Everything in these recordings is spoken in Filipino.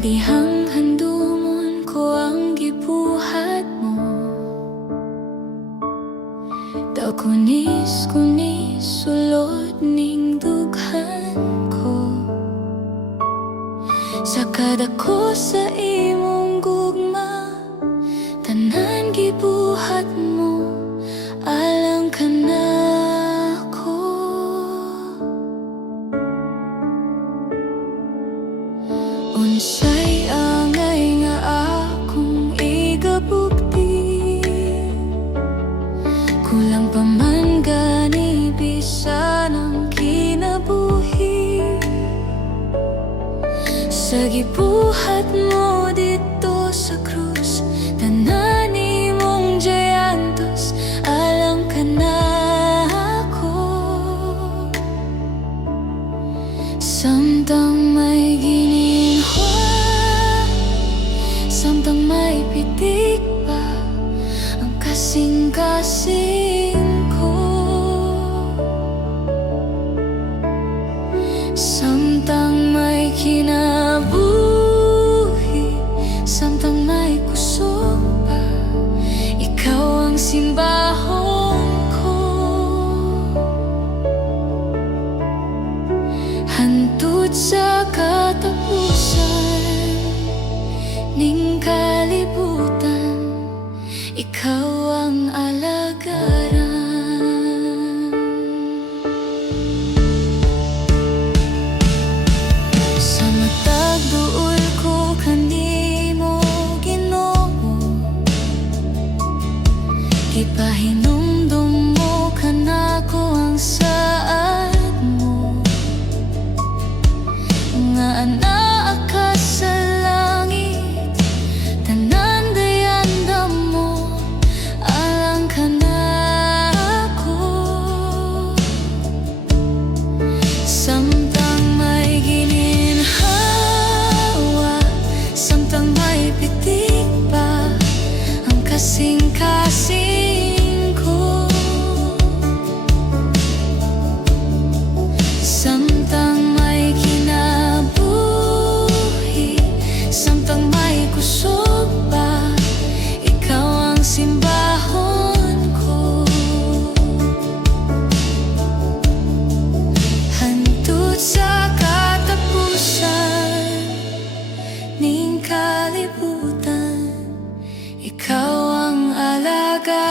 dihang handumon ko ang gibuhat mo. Daw kunis-kunis sulod ning dughan ko. Sa kadako sa imong gugma, tanan gibuhat mo, alang ka na ko. Unsay angay nga akong igabugti, kulang pa man gani bisan ang kinabuhi. Sa gibuhat mo dito sa krus, tanan imong jayantos, alang ka na ako. Samtang may gininhwa, samtang may pitik pa ang kasing-kasing ko. Samtang may kinabuhi, samtang may kusog pa, ikaw ang simbahon ko. Hantod sa katapusan ning kalibutan, ikaw ang alagaran. Sa matag duol ko kanimo Ginoo, ipahinumdum mo kanako ang saad mo, nga anaa ka sa langit, tanan dayandam mo, alang ka na ako. Samtang may gininhawa, samtang may pitik pa ang kasing-kasing ko. Samtang may kinabuhi, samtang may kusog pa, ikaw ang simbahon ko. Hantod sa katapusan ning kalibutan, ikaw ang alagaran.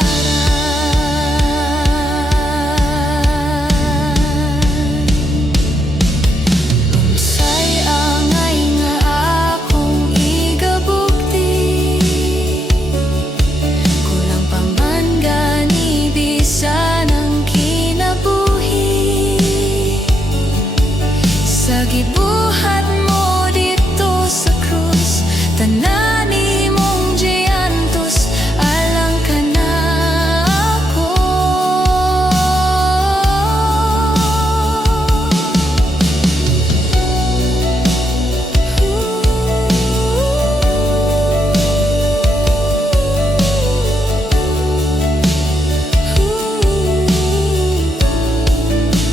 Unsay angay nga akong igabugti, kulang pa man gani bisan ang kinabuhi. Sa gibuhat mo dito sa krus, tanan imong jayantos, alang ka na ako.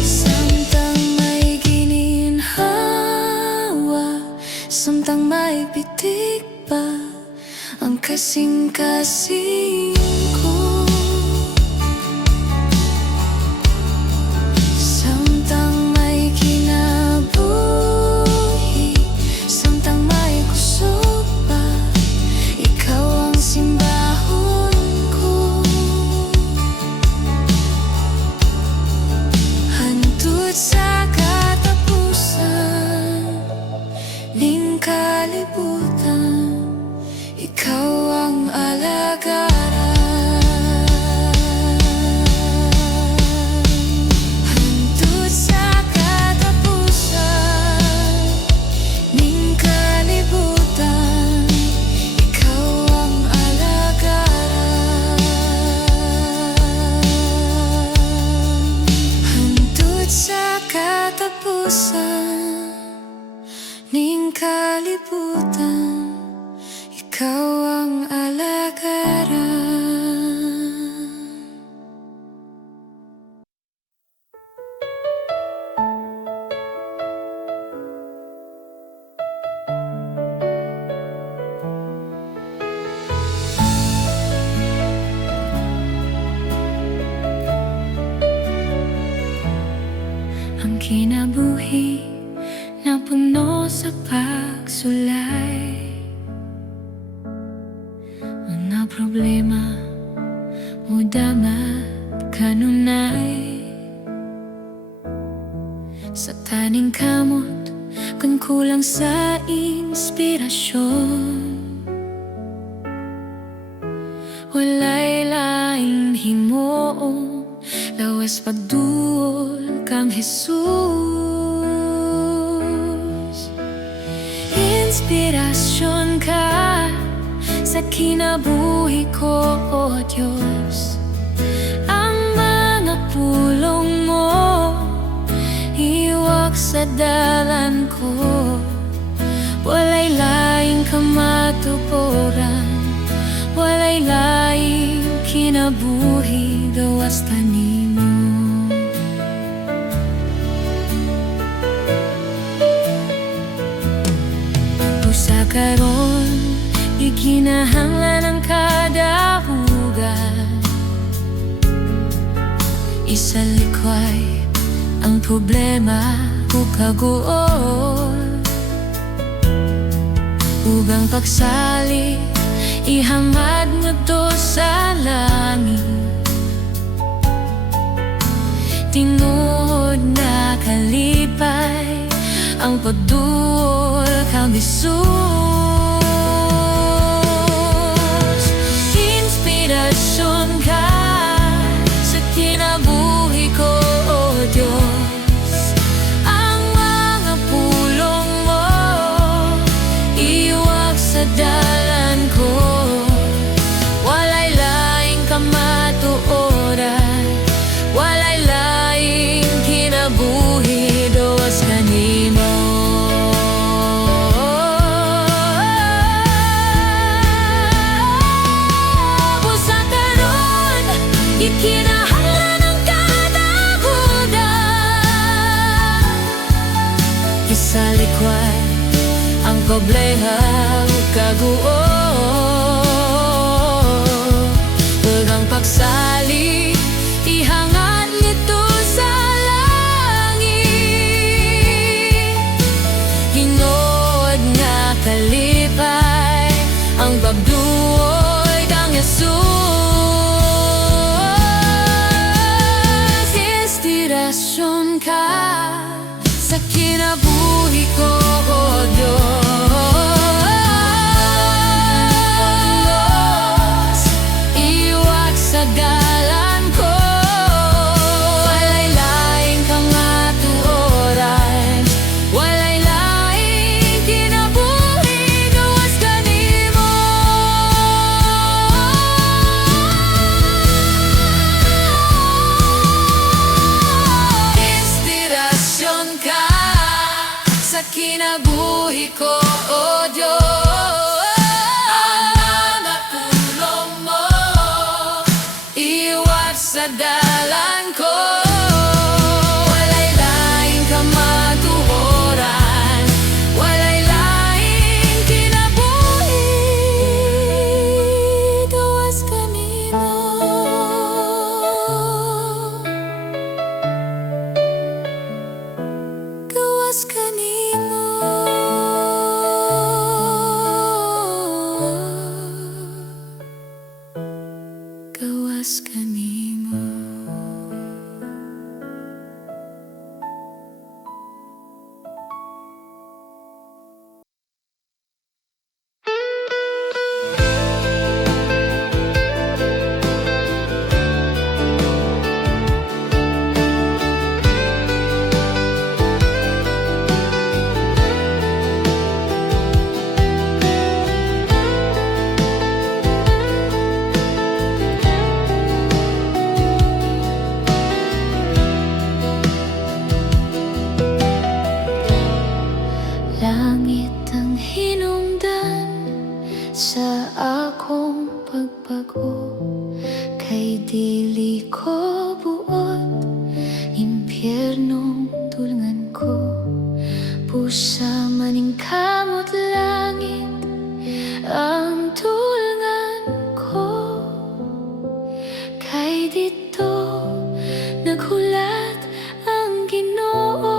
Samtang may gininhawa, samtang may pitik pa ang kasing-kasing ko. Samtang may kinabuhi, samtang may kusog pa, ikaw ang simbahon ko. Hantod sa katapusan ning kalibutan, ikaw ang alagaran. Hantod sa katapusan ning kalibutan, ikaw ang alagaran. Hantod sa katapusan ning kalibutan, ikaw ang alagaran. buhi na puno sa pagsulay. Mga problema o damat kanunay sa taning kamot kung kulang sa inspirasyon. Walay laing himuong lawas pagduol kang Jesus. Inspirasyon ka sa kinabuhi ko, O Diyos. Ang mga pulong mo iwak sa dalan ko. Walay laing kamatuporan, walay laing kinabuhi gawas kanimo. Usa karon ikinahanglan ang kada hugan. Isa likway ang problema o kaguol. Ugang pagsali ihamad mo to sa langit. Tinuod na kalipay ang pagduol kang Jesus. Inspirasyon ka sa kinabuhi ko, O Diyos. Ang mga pulong mo iwak sa dalan ko. Walay laing kamatuoran, walay laing kinabuhi gawas kanimo. Busa karon ikinahanglan ang kada hugan. Isa likway ang problema o kaguol. Huwag pagsali ihangad nito sa langit. Hinood nga kalipay ang pagduol kang Jesus. Inspirasyon ka sa kinabuhi ko, O Diyos. Iwak sa dalan ko. Walay laing kamatuoran, walay laing kinabuhi gawas kanimo. Inspirasyon ka sa kinabuhi ko, O Diyos. Ang mga pulong mo iwak sa dalan ko. Walay laing kamatuoran, walay laing kinabuhi gawas kanimo. Gawas kanimo. Gawas kanimo. Langit ang hinungdan sa akong pagbago, kay dili ko buot impyernong tulngan ko. Pusa maning kamot langit ang tulngan ko, kay dito naghulat ang Ginoo.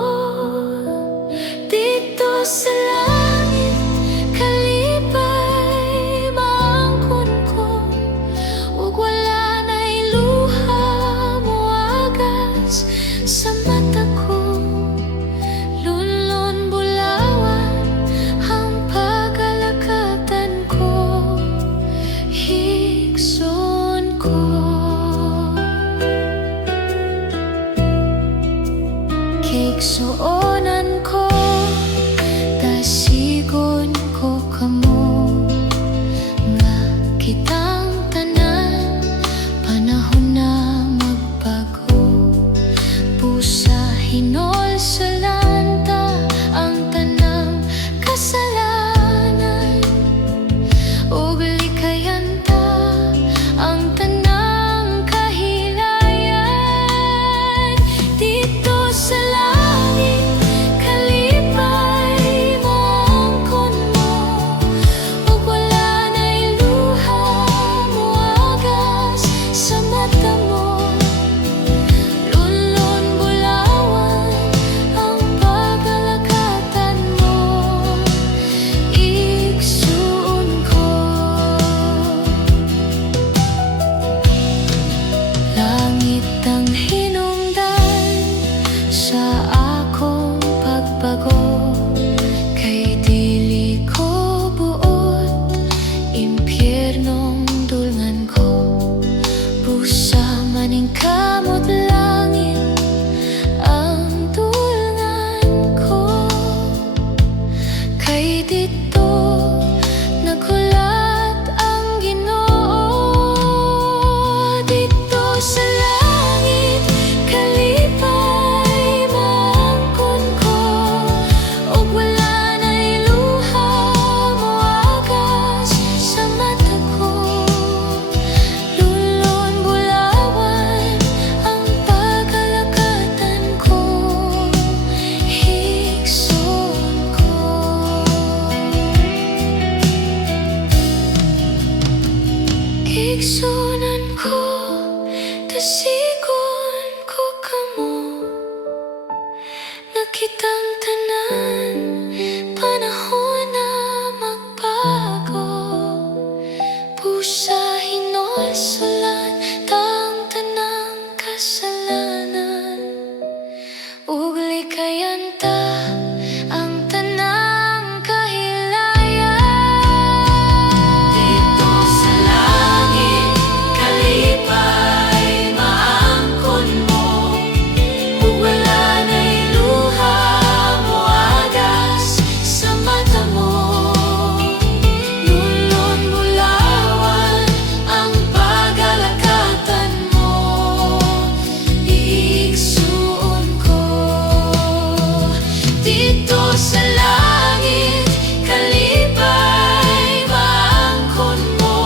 dito sa langit, kalipay maangkon mo,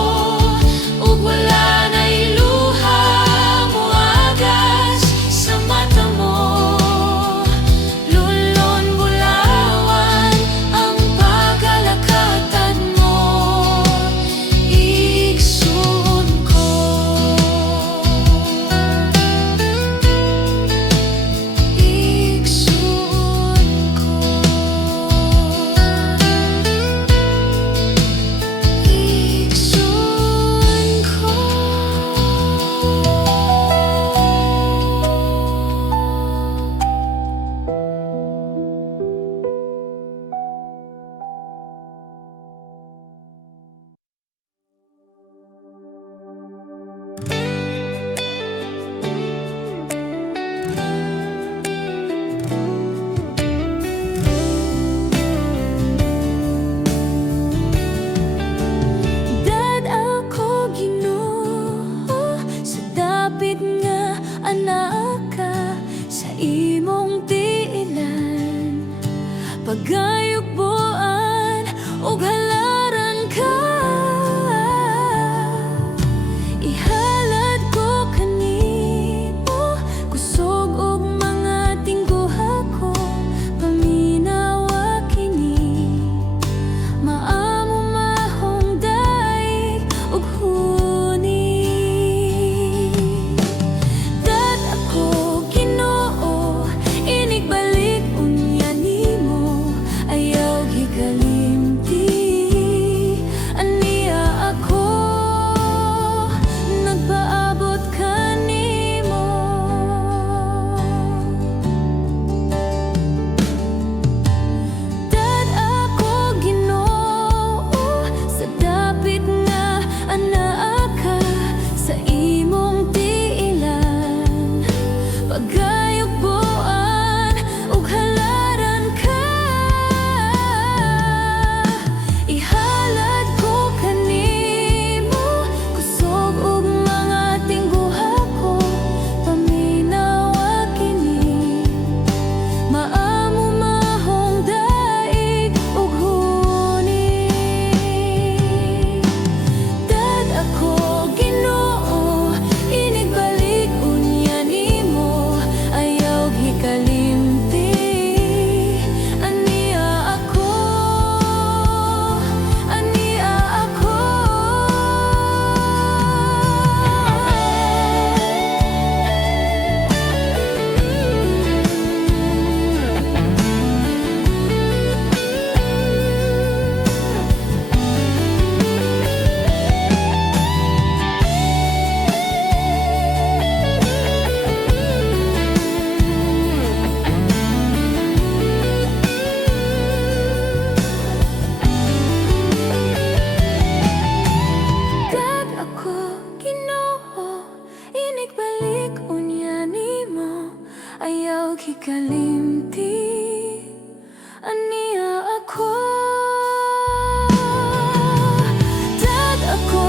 ug wala na'y luha mo agas sa mata mo. Lulon bulawan ang pagalakatan mo, igsoon ko. Dad ako Ginoo, sa dapit nga anak ka, sa imong tiilan, pagayugboan ug halaran ka. Ihalad ko kanimo, kusog ug mga tingguha ko, paminawa kini, maamo mahong daig ug huni. Dad ako Ginoo, inig balik unya nimo, ayaw gikalimti. Aniya ako, nagpaabot kanimo. Dad ako Ginoo, sa dapit nga anak ka, sa imong tiilan, pagayugboan ug halaran ka. Ihalad ko kanimo, kusog ug mga tingguha ko, paminawa kini, maamo mahong daig ug huni. Dad ako Ginoo, inig balik unya nimo, ayaw gikalimti. Aniya ako, aniya ako. Dad ako Ginoo, inig balik unya nimo, ayaw gikalimti. Aniya ako. Dad ako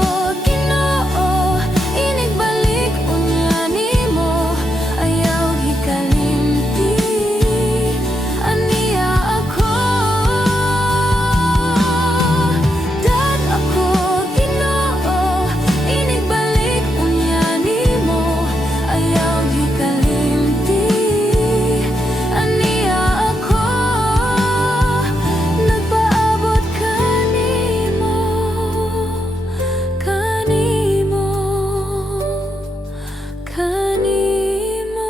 Ginoo, inig balik unya nimo, ayaw gikalimti. Aniya ako. Dad ako Ginoo, inig balik unya nimo, ayaw gikalimti. Aniya ako, nagpaabot kanimo, kanimo, kanimo.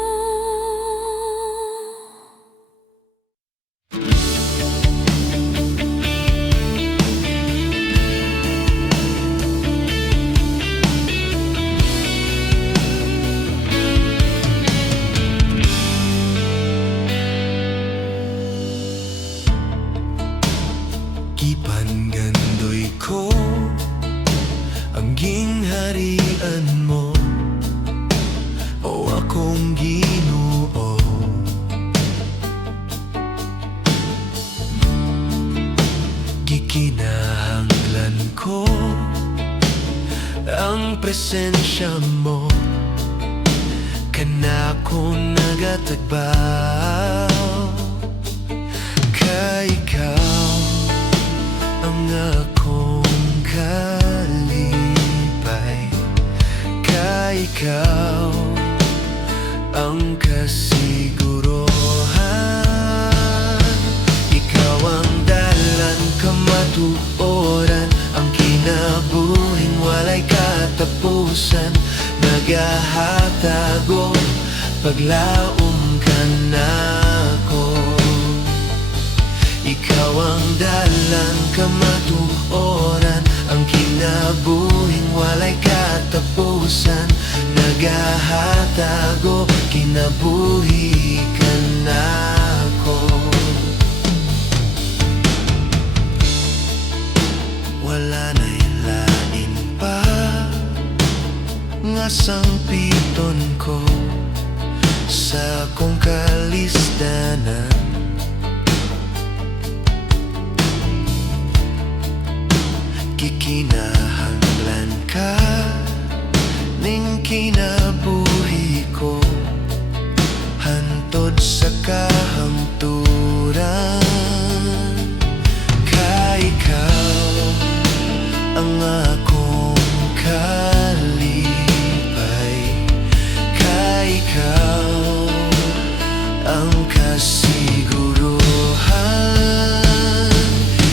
Gipan gandoy ko ang gingharian mo, o akong Ginoo. Gikinahanglan ko ang presensya mo, kanako nagatagbaw. paglaom ka na ko. Ikaw ang dalan kamatuoran, ang kinabuhing walay katapusan. Nagahatago kinabuhi ka na ko. Wala na'y lain pa nga sangpiton ko sa kong kalisdanan. Kikinahanglan ka ning kinabuhi ko, hantod sa kahangturan. Ka ikaw ang akong kalipay, ka ikaw ang kasiguruhan.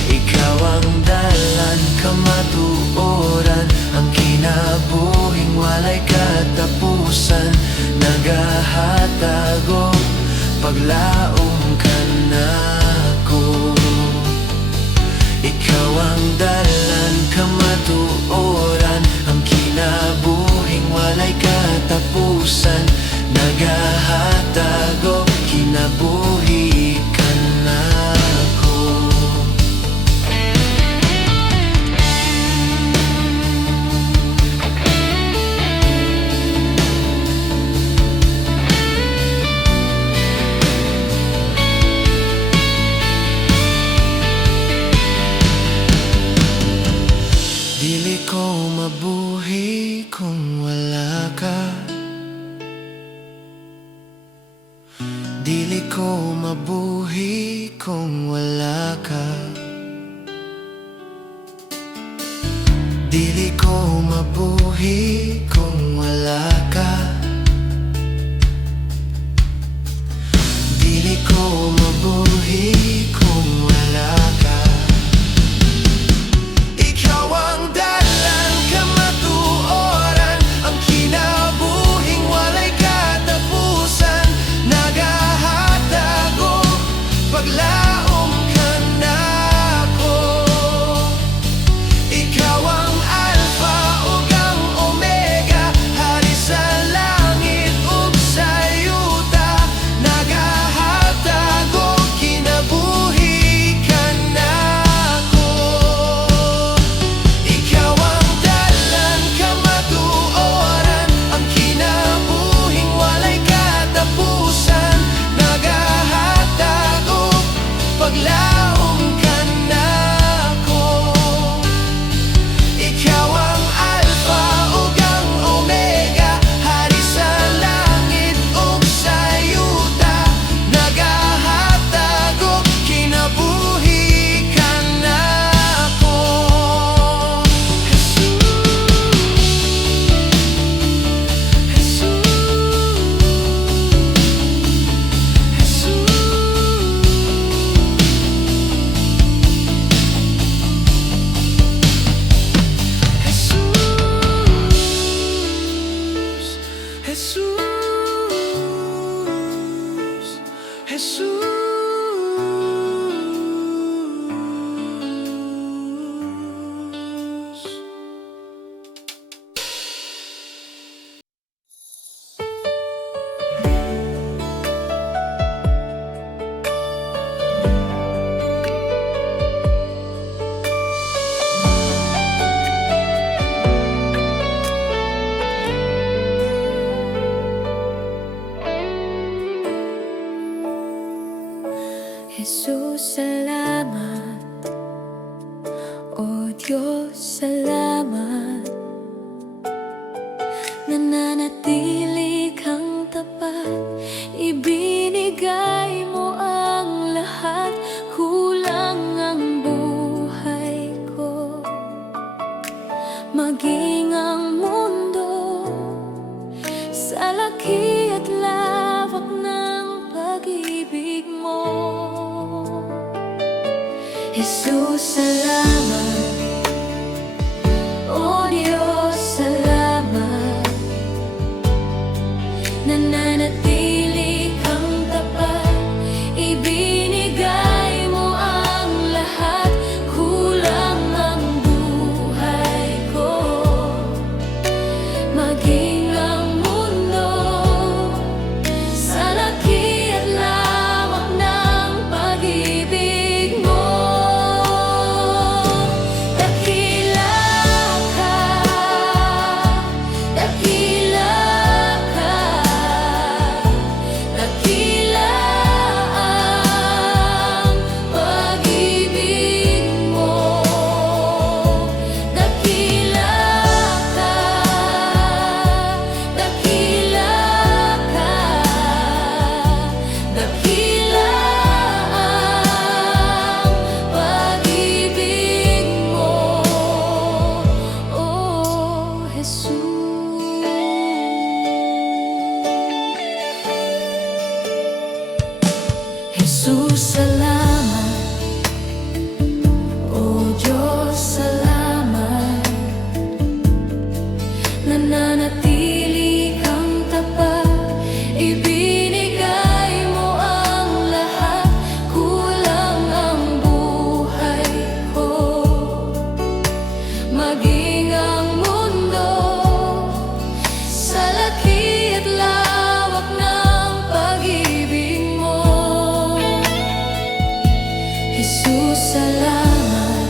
Ikaw ang dalan kamatuoran, ang kinabuhing walay katapusan. Nagahatago paglaom ka na ko. Ikaw ang dalan kamatuoran, ang kinabuhing walay katapusan. Nagahatago kinabuhi ka na ko. Dili ko mabuhi kung wala ka. Dili ko mabuhi kung wala ka. Dili ko mabuhi kung wala ka. Dili ko mabuhi kung wala ka. Ikaw ang dalan kamatuoran, ang kinabuhing walay katapusan. Nagahatago paglaom ka na ko. Ikaw ang Alpha ug ang Omega, hari sa langit ug sa yuta. Nagahatago kinabuhi ka na ko. Ikaw ang dalan kamatuoran, ang kinabuhing walay katapusan. Nagahatago paglaom ka na ko. Ikaw ang Alpha ug ang Omega, hari sa langit ug sa yuta. Nagahatago kinabuhi ka na ko. Jesus. Jesus, salamat. O Diyos, salamat. Nananatili kang tapat, ibinigay mo ang lahat. Kulang ang buhay ko, maging ang mundo sa laki at lawak ng pag-ibig mo. Jesus, salamat. O Diyos, salamat. Nananatili Jesus, salamat.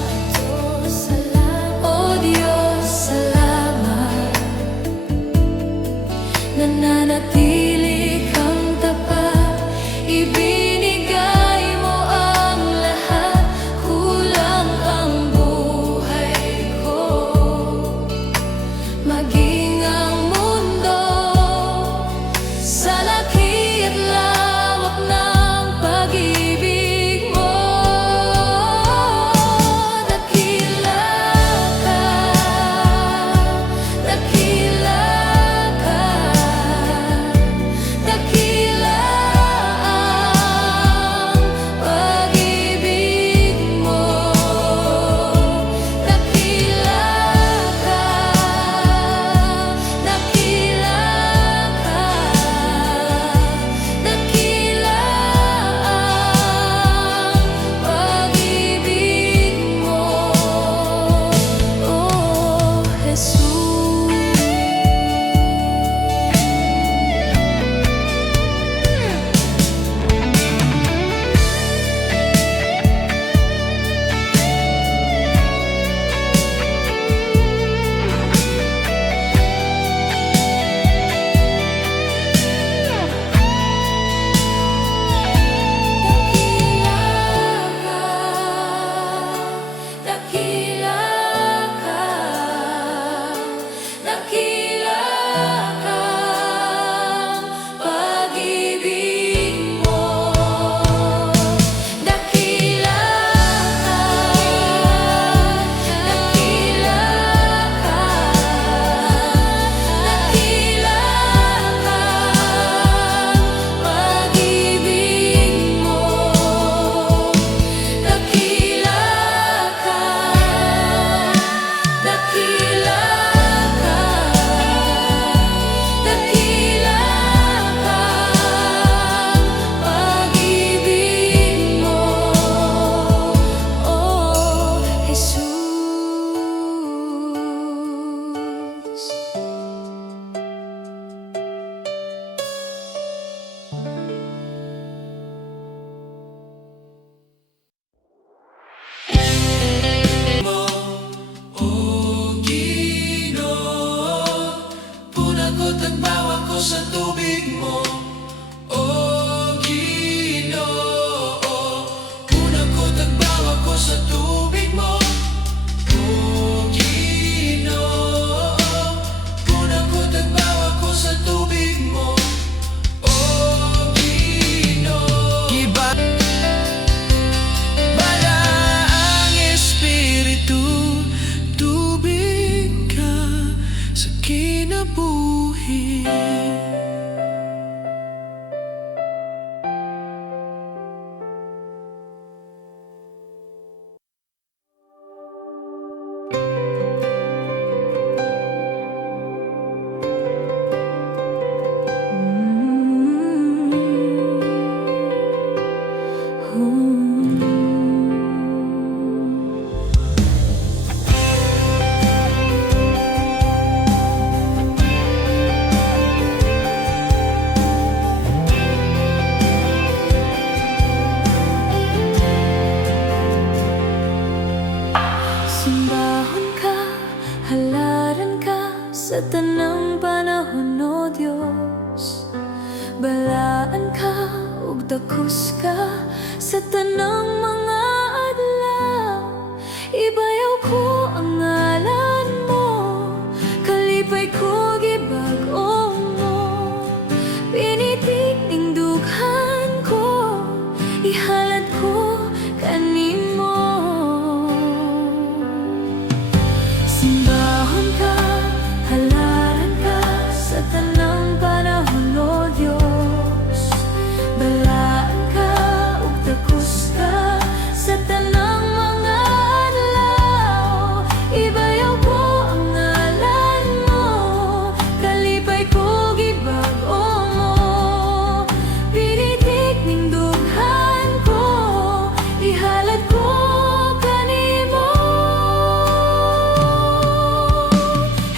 Oh Diyos, salamat. Nananatili kang tapat, ibinigay mo ang lahat. Kulang ang buhay ko, maging ang mundo sa laki at lawak ng pag-ibig mo. Dakila ka, dakila ka, dakila ang pag-ibig mo. Dakila ka, dakila ka, dakila ang pag-ibig mo, oh Jesus. Dakila ka, dakila ka, pag-ibig mo. Dakila ka, dakila ka, dakila ka, pag-ibig mo. Dakila ka, dakila ka, dakila ka, pag-ibig mo, oh Jesus. O Ginoo, punagot ang bawa ko sa tubig mo. O Ginoo, punagot ang bawa ko sa tubig mo. O Ginoo, punagot ang bawa ko sa tubig mo. O Ginoo, iba bala ang Espiritu, tubig ka sa kinabuhi. Simbahon ka, halaran ka sa tanang panahon, O Diyos. Balaan ka, ug dakos ka sa tanang mga adlaw. Ibayaw ko ang ngalan mo, kalipay ko gibag-o mo. Pinitik ning dughan ko, ihalad ko kanimo. Simbahon ka, halaran ka sa tanang panahon, O Diyos. Balaan ka, ug dakos ka sa tanang mga adlaw. Ibayaw ko ang ngalan mo, kalipay ko gibag-o mo. Pinitik ning dughan ko, ihalad ko kanimo.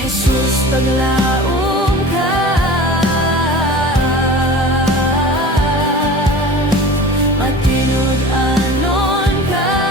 Jesus, paglaom ka, matinud-anon ka.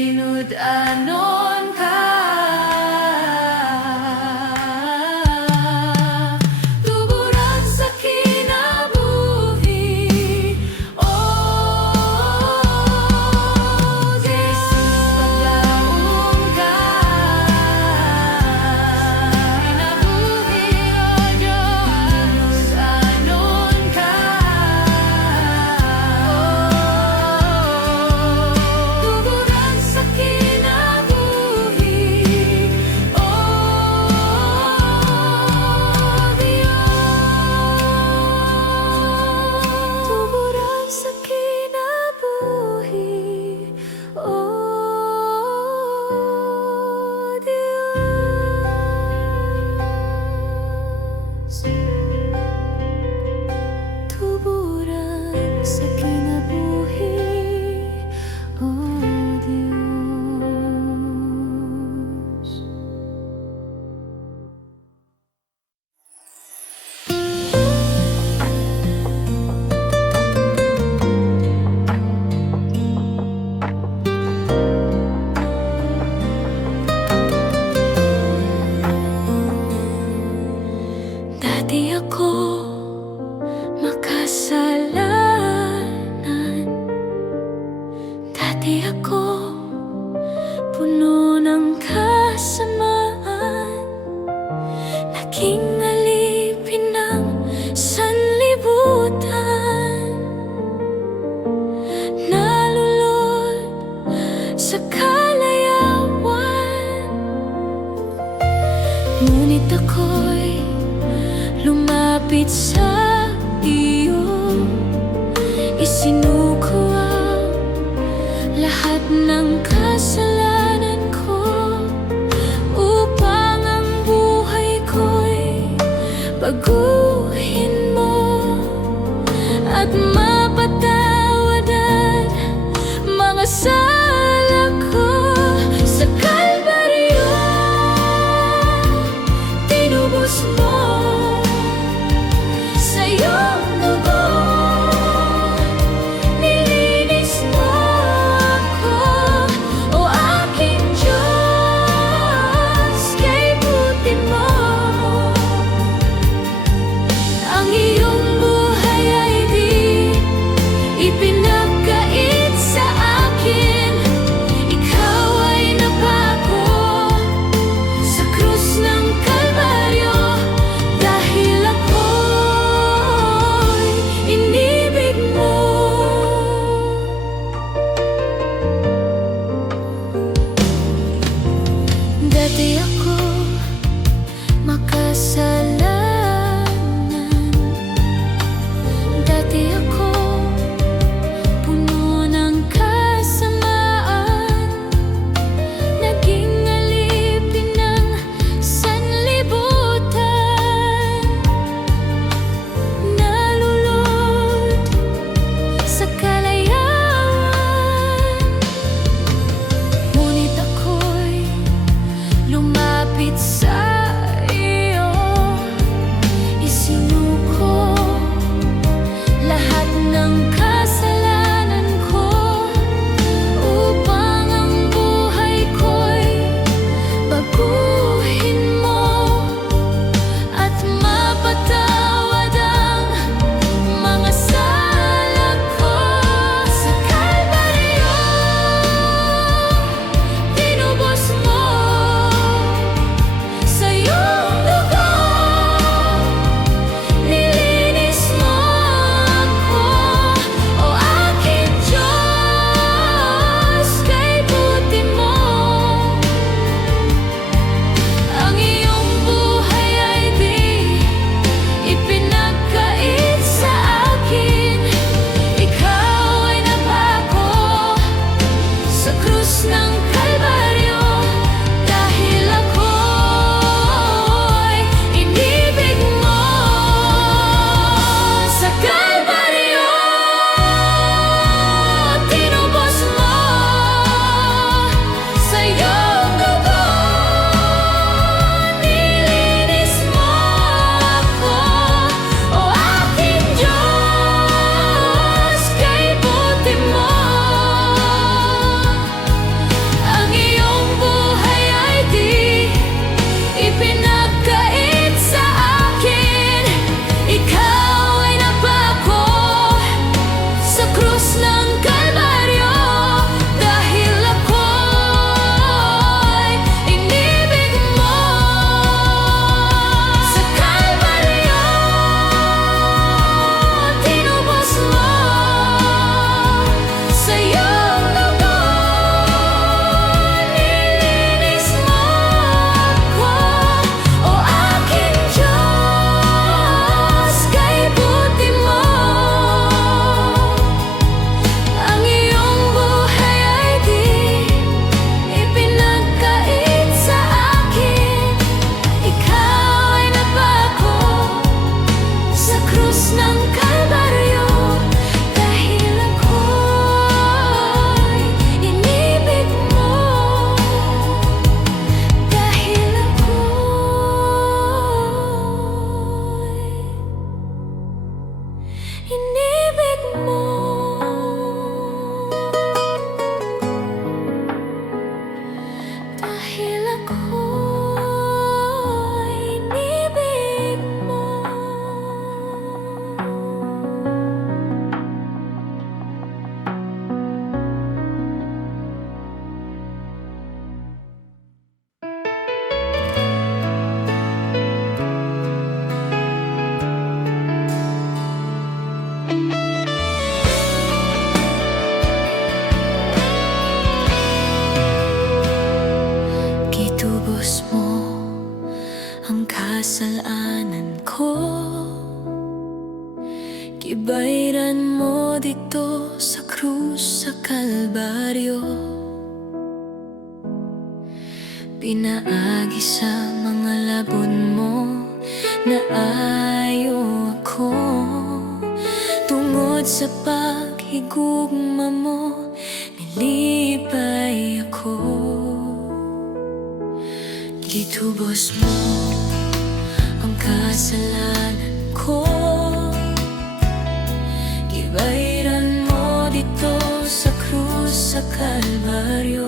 tinud-anon ka. Tuburan sa kinabuhi, oh Jesus, paglaom ka. Kinabuhi, oh Diyos, tinud-anon ka. Tuburan sa kinabuhi, oh Diyos. Tuburan sa kinabuhi, oh Diyos. Tuburan sa kinabuhi, oh Diyos. Dati ako makasalanan. Dati ako puno ng kasamaan. Naging alipin ng sanlibutan. Nalulod sa kalayawan. Ngunit ako'y lumapit sa iyo. Isinuko ang lahat ng kasalanan ko, upang ang buhay ko'y baguhin mo at mapatawad ang mga sala ko. Sa Kalbaryo, tinubos mo sa iyong dugo. Nilinis mo ako, o aking Diyos, kay buti mo. Ang iyong buhay ay di ipinagkait sa akin. Ikaw ay napako sa krus ng Kalbaryo, dahil ako'y inibig mo. Dati ako makasalanan. Dati ako puno ng kasamaan. Naging alipin ng sanlibutan. Nalulod sa kalayawan. Ngunit ako'y lumapit sa iyo. kasalanan ko. Gibayran mo dito sa krus sa Kalbaryo. Pinaagi sa mga labon mo na ayaw ako. Tungod sa paghigugma mo, nilipay ako. Gitubos mo ang kasalanan ko. Gibayran mo dito sa krus sa Kalbaryo.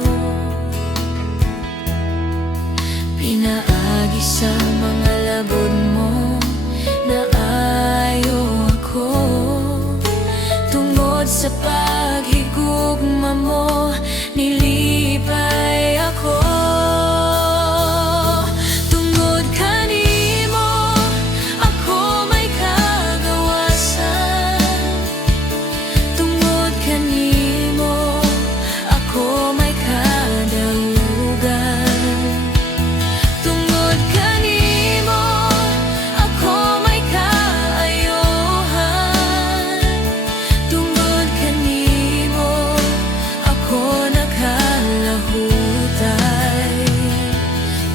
Pinaagi sa mga labon mo na ayaw ako. Tungod sa paghigugma mo, nilipay ako. Tungod kanimo, ako may kagawasan. Tungod kanimo, ako may kadaugan. Tungod kanimo, ako may kaayohan. Tungod kanimo, ako nakalahutay.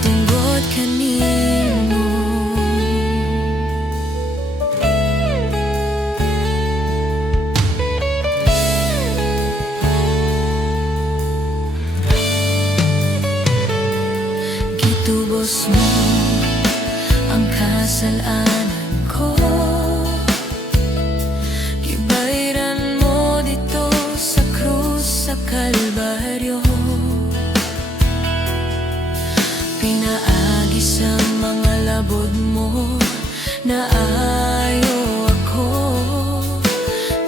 Tungod kanimo. Gitubos mo ang kasalanan ko. Gibayran mo dito sa krus sa Kalbaryo. Pinaagi sa mga labod mo na ayaw ako.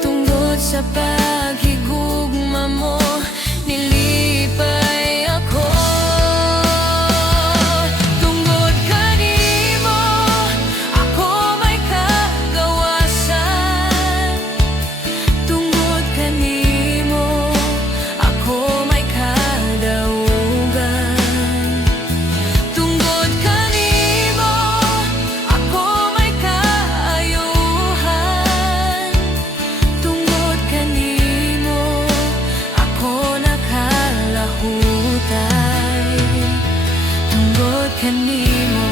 Tungod sa paghigugma mo, nilipay ako. Tungod kanimo, ako may kagawasan. Tungod kanimo, ako may kadaugan. Tungod kanimo, ako may kaayuhan. Tungod kanimo, ako nakalahutay. Tungod kanimo.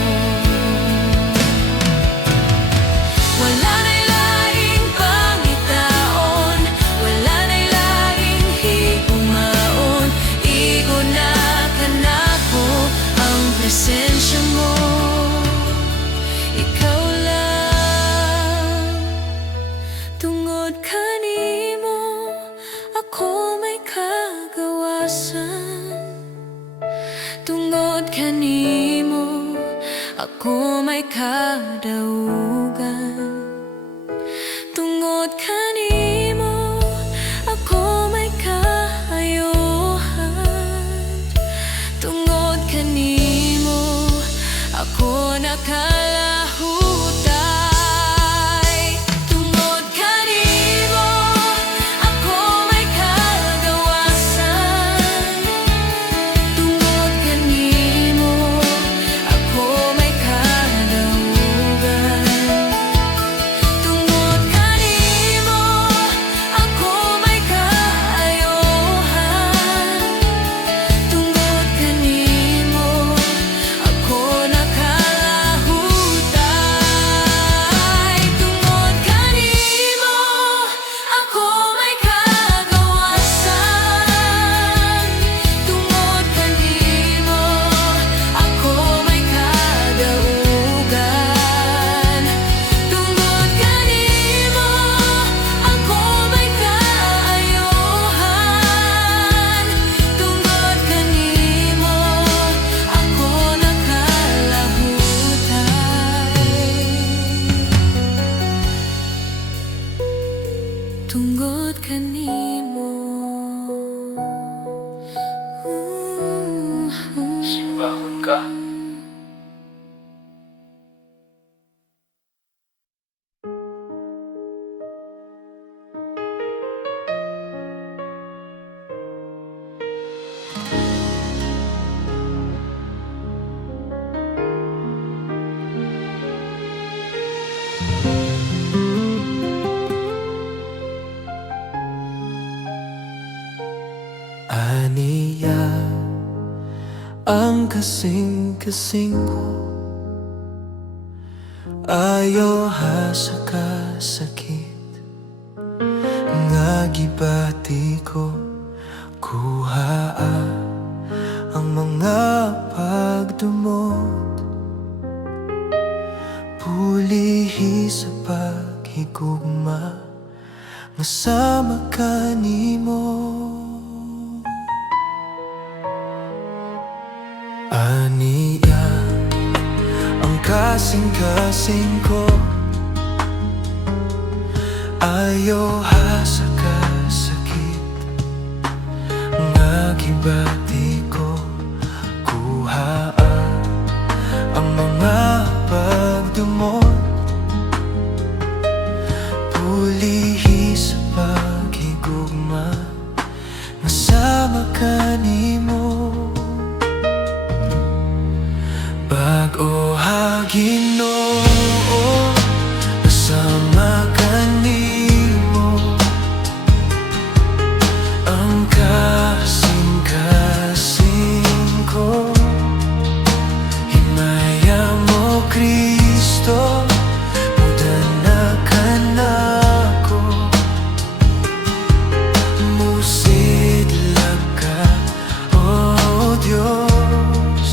Wala na'y laing pangitaon, wala na'y laing higumaon. Igo na kanako ang presensya mo. Ikaw lang. Tungod kanimo, ako may kagawasan. Tungod kanimo, ako may kadaugan. Tungod kanimo, ako may kaayuhan. Tungod kanimo, ako nakalahutay. Tungod kanimo, ako may kagawasan. Tungod kanimo, ako may kadaugan. Tungod kanimo, ako may kaayuhan. Tungod kanimo, ako nakalahutay. Tungod kanimo, ako may kagawasan. Tungod kanimo, ako may kadaugan. Tungod kanimo, ako may kaayuhan. Tungod kanimo, ako nakalahutay. Tungod kanimo. Simbahon ka. kasing-kasing ko. Ayaw ha sa kasakit nga gibati ko. Kuha ang mga pagdumot, pulihi sa paghigugma nga sama ka nimo. Aniya ang kasing-kasing ko. Ayaw ha sa kasakit nga gibati ko. Kuha ang mga pagdumot, pulihi sa paghigugma nga sama ka nimo. Bag-o ha Ginoo, kasama ka nimo. Ang kasing-kasing ko, himaya mo Kristo, mudan ka nako. Musidlag ka, o Diyos,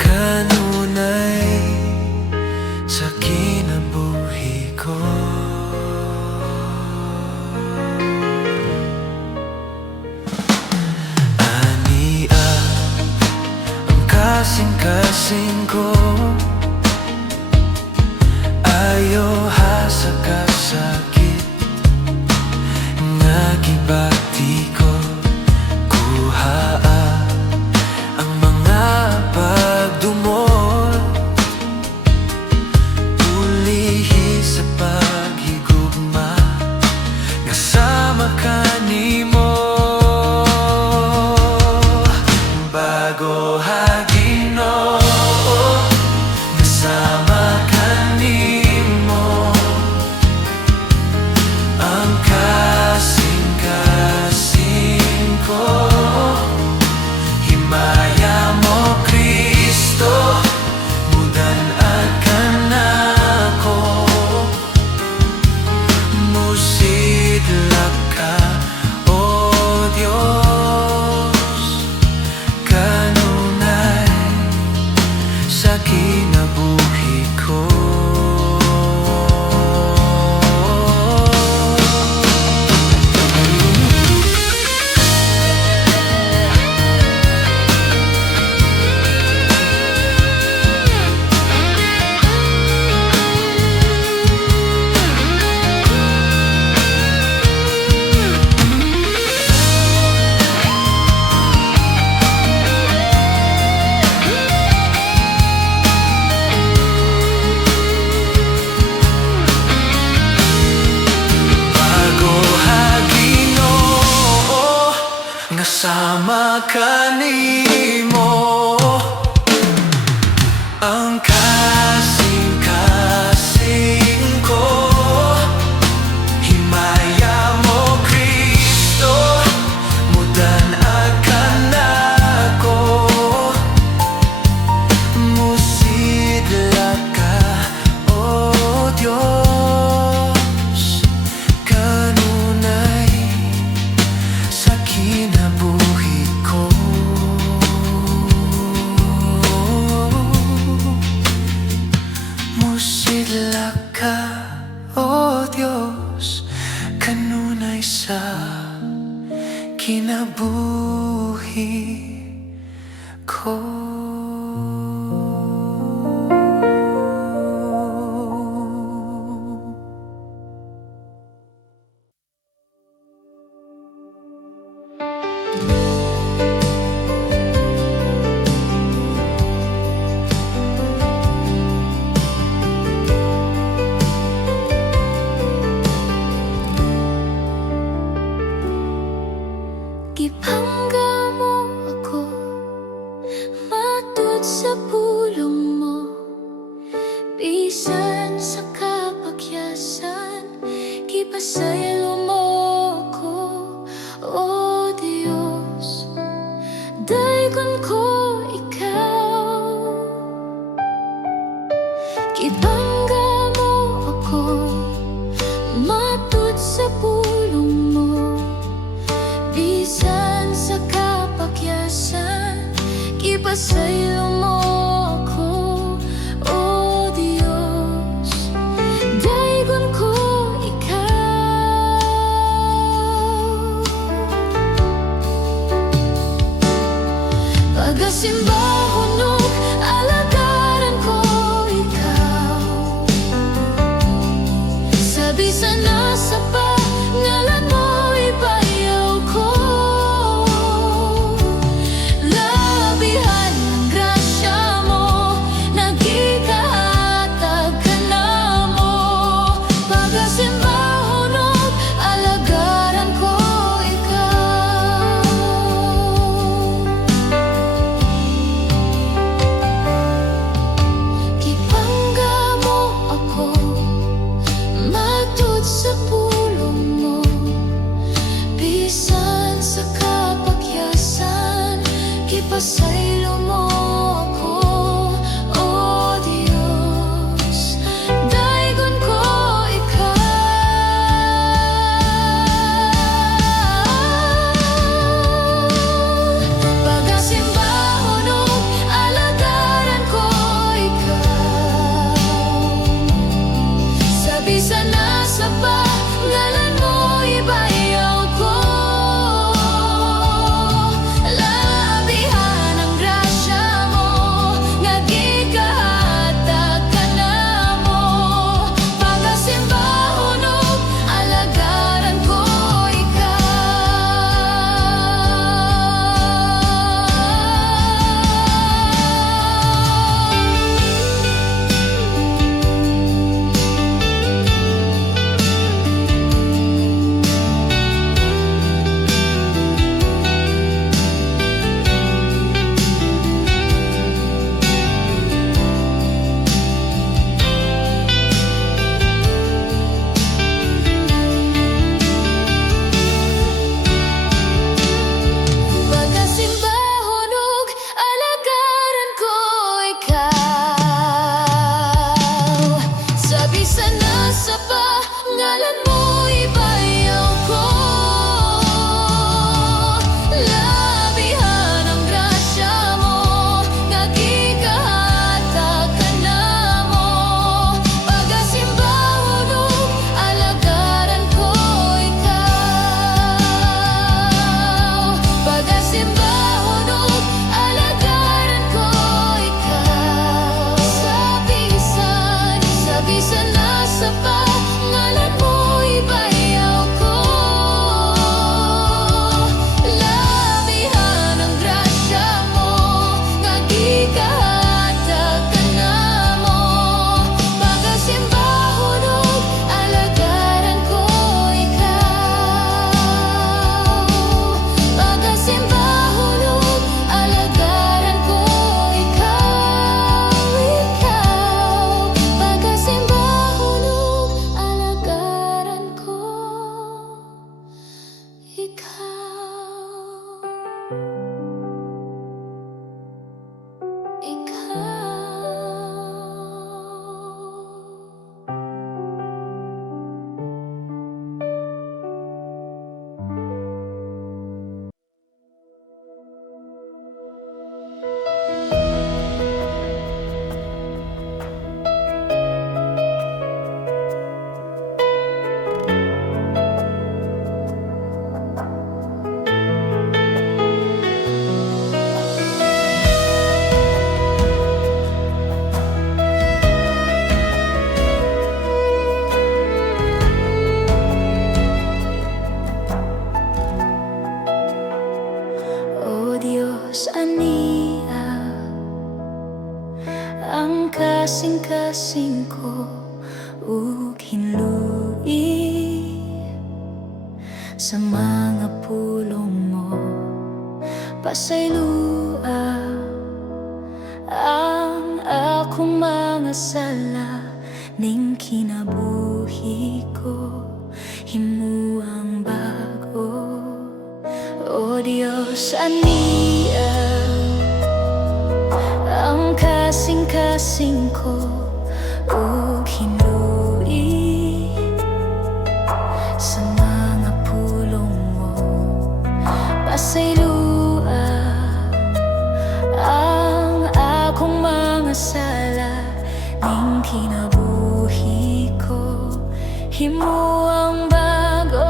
kanunay sa kinabuhi ko. Ania ang kasing-kasing ko. Ayaw ha sa kasakit nga gibati ko. Kuha ang mga pagdumot, pulihi sa paghigugma nga sama ka nimo. Bago ha Ginoo, kasama ka nimo. Ang kasing-kasing ko, himaya mo Kristo, mudan ka nako. Musidlag ka, o Diyos, kanunay sa kinabuhi ko. Sama ka nimo. Ang kasing-kasing ko, himaya mo Kristo, mudan ka nako. Musidlag ka, o Diyos, kanunay sa kinabuhi ko. Musidlag ka, o Diyos, kanunay sa kinabuhi ko. Gipangga mo ako, matud sa pulong mo. Bisan sa kapakyasan, gipasaylo mo ako, o Diyos. Dayon ko Ibangga mo ako, matud sa pulong mo. Bisan sa kapakyasan, ipasaylo mo ako, O Diyos. Daigon ko ikaw. Pagasimba hunong alagaran ko ikaw. Sa bisan nasa pangalan mo ibayaw ko. Labihan ng grasya mo, nagikahatag ka na mo. Pagasimba hunong alagaran ko ikaw. Ibangga mo ako, matud sa pulong mo. Bisan sa kapakyasan, ipasaylo mo ako, O Diyos. Daigon ko ikaw. Pagasimba hunong alagaran ko ikaw. Sa bisan nasa pangalan mo ibayaw ko. Labihan ang grasya mo, nagikahatag ka na mo. Pagasimba hunong alagaran ko Pagasimba hunong alagaran ko ikaw. Sa bisan nasa pangalan mo ibayaw ko. Labihan ang grasya mo, nagikahatag ka na mo. Pagasimba hunong alagaran ko ikaw. Pagasimba hunong alagaran ko ikaw. Sa bisan nasa pangalan mo ibayaw ko. Labihan ang grasya mo, nagikahatag ka na mo. Pagasimba hunong alagaran ko ikaw. Pagasimba hunong alagaran ko ikaw. Pagasimba hunong alagaran ko O Diyos, ania ang kasing-kasing ko ug hinluwi sa mga pulong mo. Pasaylua ang akong mga sala, ning kinabuhi ko himuang bago. O Diyos, ania ang kasing-kasing ko ug hinluwi sa mga pulong mo. Pasaylua ang akong mga sala, ning kinabuhi ko himo ang bago.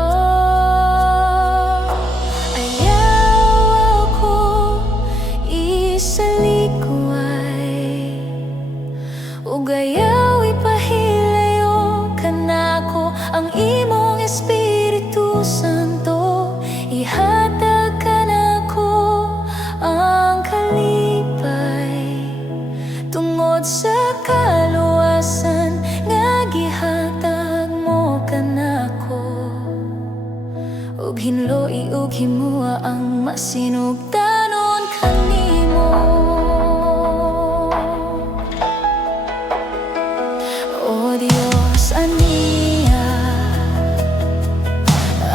Ayaw ako isalikuay, ug ayaw ipahilayo kanako ang imong Espiritu Santo. Ihatag kanako ang kalipay tungod sa kaluwasan nga gihatag mo kanako. Ug hinloi ug himua ang masinugdanon kanimo. O Dios, aniya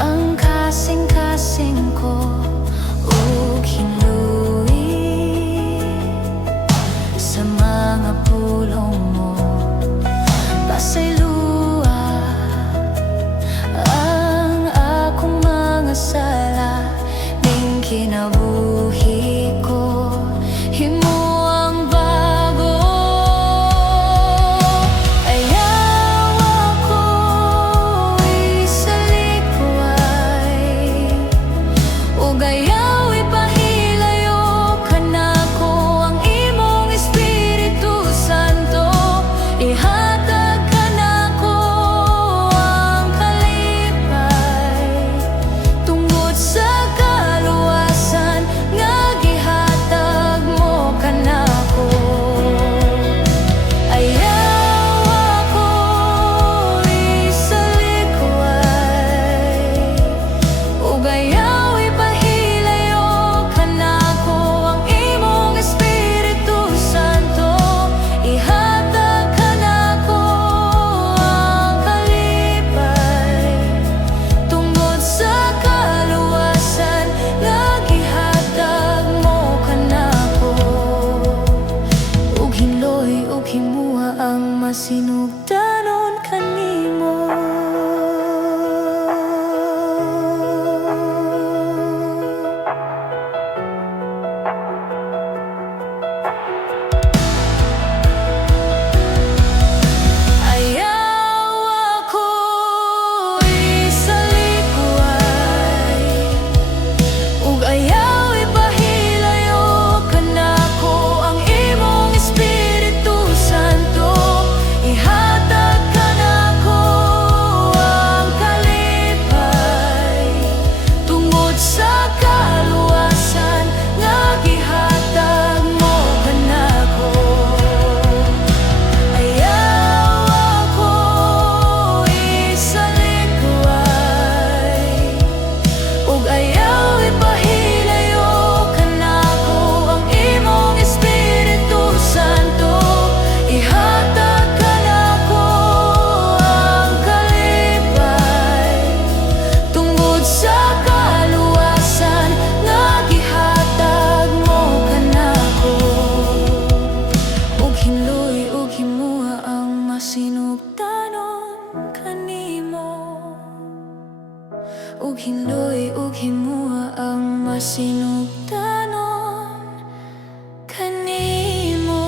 ang kasing-kasing ko ug hinluwi sa mga pulong mo. Pasaylua ang akong mga sala, ning kinabuhi ko himo ang bago. Ayaw ako isalikuay, ug ayaw ipahilayo kanako ang imong Espiritu Santo. Ihatag kanako ang kalipay tungod sa kaluwasan nga gihatag mo kanako. Ayaw ako isalikuay, ug ayaw ipahilayo kanako ang imong Espiritu Santo. Ihatag kanako ang kalipay tungod sa kaluwasan nga gihatag mo kanako. Ug hinloy ug himua ang masinugdanon kanimo. Ayaw ako isalikuay, ug ayaw ipahilayo kanako ang imong Espiritu Santo. Ihatag kanako ang kalipay tungod sa kaluwasan nga gihatag mo kanako. Ayaw ako isalikuay, ug ayaw ipahilayo kanako ang imong Espiritu Santo. Ihatag kanako ang kalipay tungod sa kaluwasan nga gihatag mo kanako. Ug hinloy ug himua ang masinugdanon kanimo. Ug hinloy ug himua ang masinugdanon kanimo.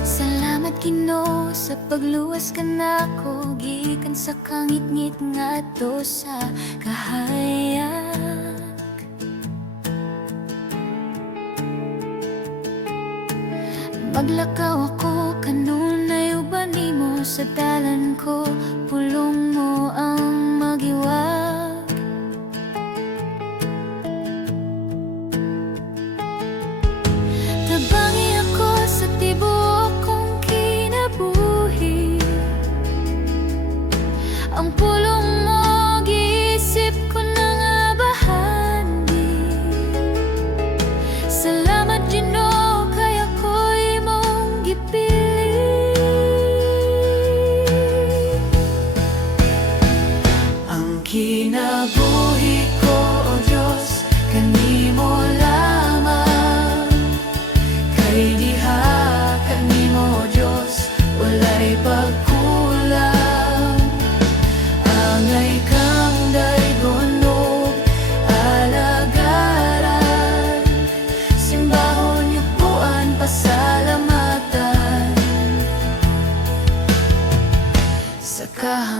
Salamat Ginoo sa pagluwas kanako gikan sa kangit-ngit ngadto sa kahayag. Maglakaw ako kanunay uban nimo sa dalan ko, pulong mo ang magiwag. Tabangi ako sa tibuok kong kinabuhi, ang pulong mo giisip ko na nga bahandi. Salamat Ginoo kay ako'y mo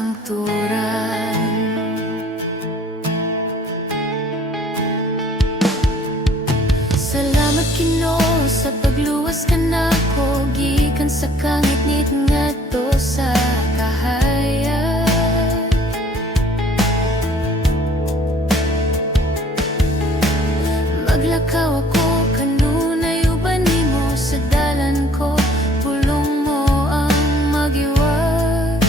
kahangturan. Salamat Ginoo sa pagluwas ka nako gikan sa kangit ngadto sa kahayag. Maglakaw ako kanunay uban nimo sa dalan ko, pulong mo ang magiwag.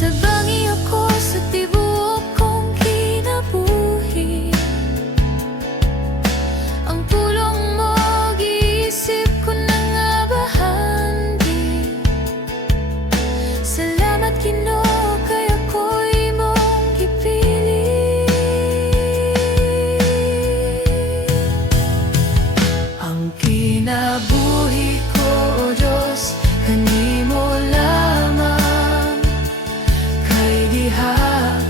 Tabangi ako sa tibuok kong kinabuhi, ang pulong mo giisip ko nang abahandi. Salamat Ginoo kay ako'y mong gipili. Ang kinabuhi ko, O Diyos, kanimo lamang. Kay diha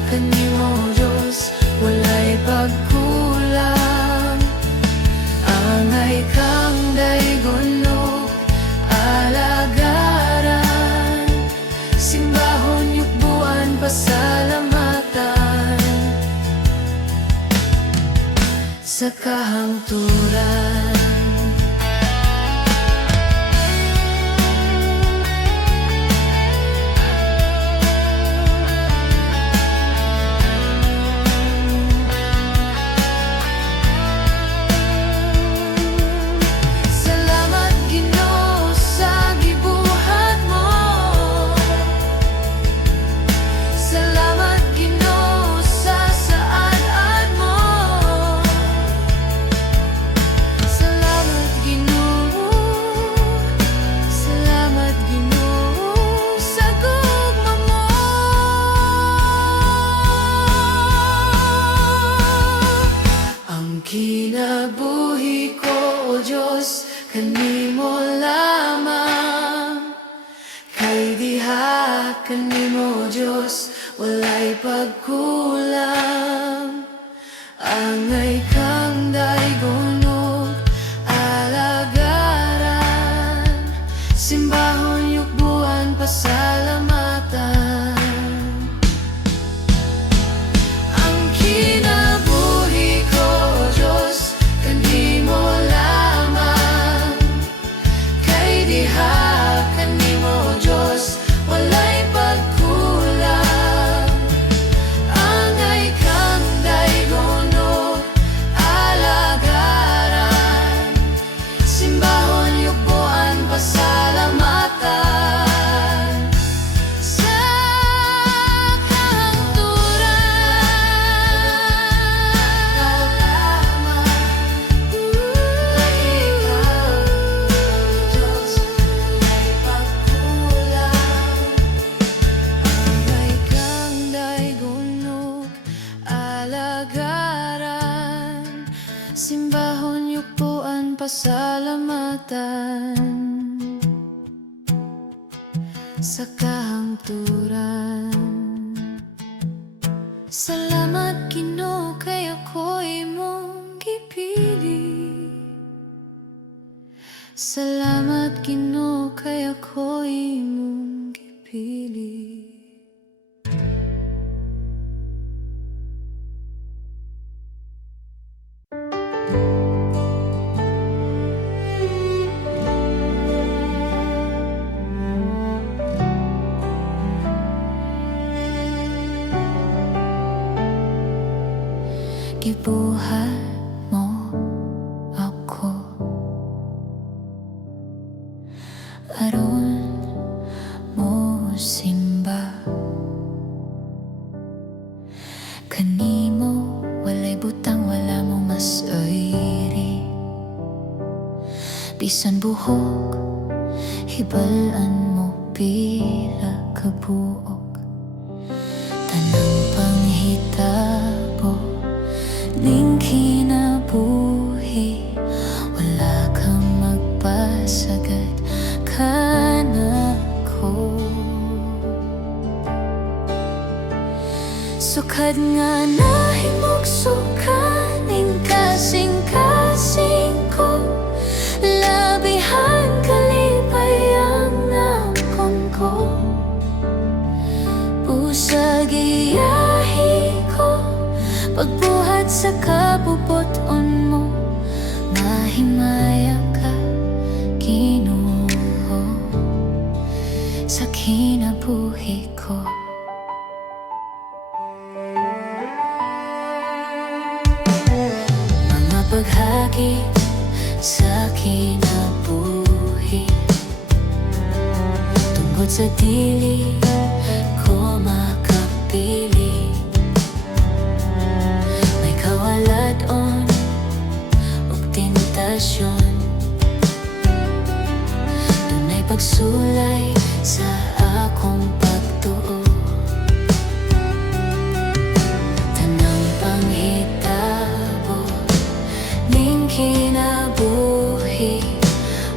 kanimo, O Diyos, walay pagkulang. Angay kang daygono, alagaran, simbahon yukbuan, pasalamatan sa kahangturan. Salamat Ginoo sa gibuhat mo. Salamat Ginoo sa saad-ad mo. Salamat Ginoo. Salamat Ginoo sa gugma mo. Ang kinabuhi ko, O Diyos, kanimo lamang. Kay diha kanimo, O Diyos, walay pagkulang. Angay kang daygono, alagaran, simbahon yukbuan, pasalamatan. Ang kinabuhi ko, O Diyos, kanimo lamang. Kay diha kanimo, O Diyos, walay pagkulang. Angay kang daygono, alagaran, simbahon yukbuan, pasalamatan sa simbahon yukbuan, pasalamatan sa kahangturan. Salamat Ginoo kay ako'y mong gipili. Salamat Ginoo kay ako'y mong gipili. Gibuhat mo ako aron mo simba. Kanimo walay butang, wala mo masoyri. Bisan buhok hibalan mo pila kabuok. Tanang panghitabo ning kinabuhi, wala kang magpasagad kanako. Sukad nga nahimog sukaning kasing-kasing ko, labihan kalib sa kabubuton mo, mahimaya ka, Ginoo, sa kinabuhi ko. Mga paghagi sa kinabuhi, tungkol sa dili ko makapili. May kawaladon ug tentasyon, dunay pagsulay sa akong pagtuo. Tanang panghitabo ning kinabuhi,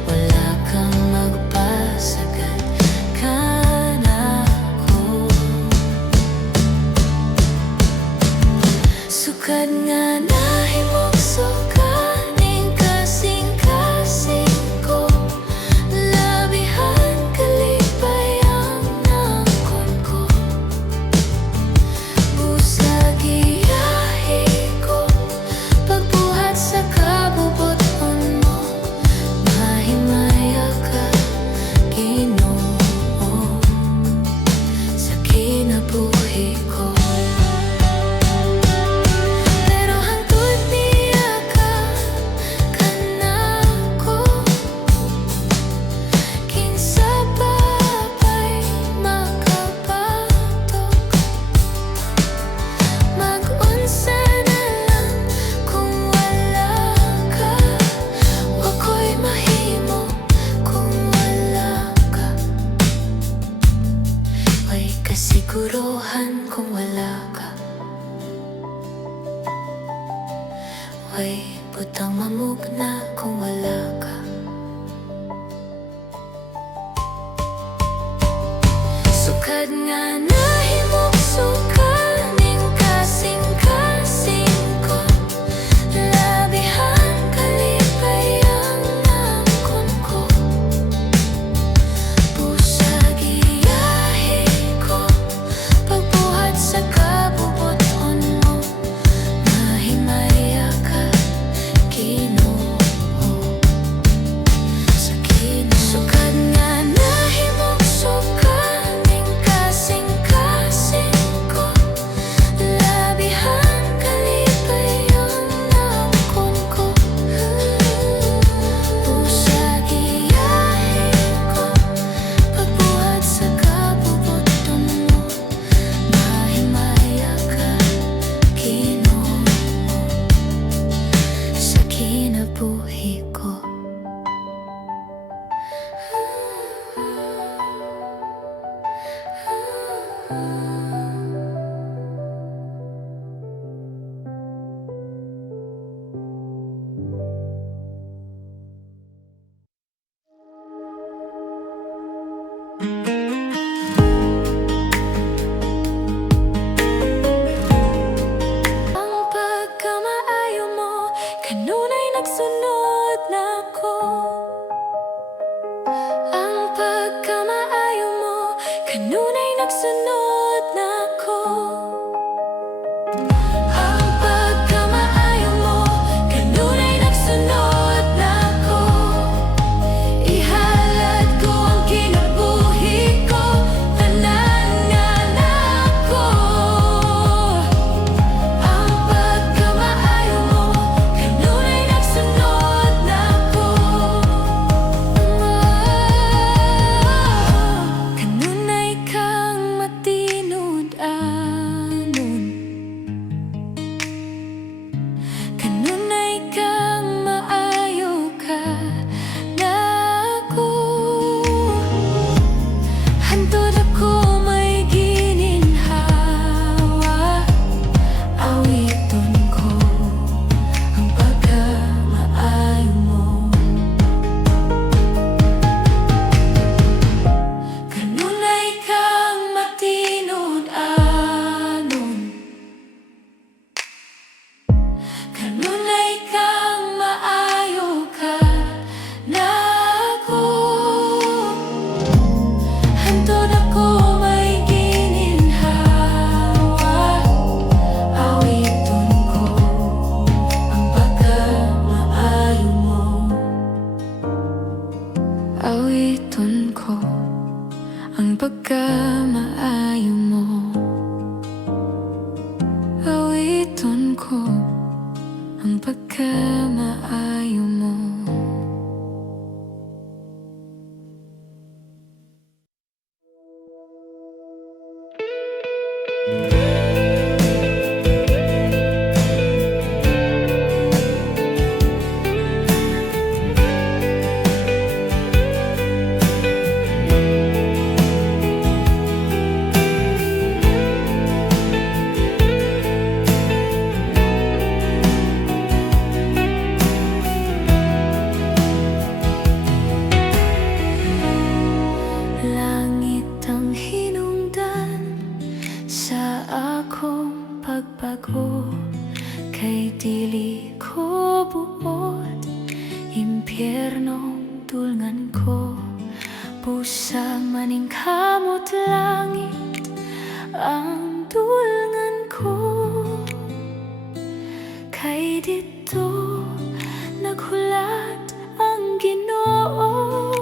wala kang magpasagad kanako. Sukad nga nahimong sukaning kasing-kasing ko, labihan kalipayang nangkon ko. Busag iyahi ko, pagbuhat sa kabubuton mo, mahimaya ka, Ginoo, sa kinabuhi ko. Pero hangtod niya ka kanako, kinsa pa ba'y makapatok? Mag-unsa na lang kung wala ka, wako'y mahimo kung wala ka. Way kasiguruhan kung wala ka, way butang mamugna kung wala ka. Sukad nga nahimong sukaning kasing-kasing ko, labihan kalipayang nangkon ko. Busag iyahi ko, pagbuhat sa kabubuton mo, mahimaya ka, Ginoo, sa kinabuhi. Sukad nga nahimong sukaning kasing-kasing ko, labihan kalipayang nangkon ko. Busag iyahi ko, pagbuhat sa kabubuton mo, mahimaya ka, Ginoo, sa kinabuhi ko. Ang pagkamaayo mo, kanunay nagsunod nako. Ang pagkamaayo mo, kanunay nagsunod nako. Ang pagkamaayo mo, kanunay nagsunod nako. Ihalad ko ang kinabuhi ko, tanan nga nako. Ang pagkamaayo mo, kanunay nagsunod nako. buot, impyernong tulngan ko. Pusa maning kamot langit ang tulngan ko. Kay dito naghulat ang Ginoo.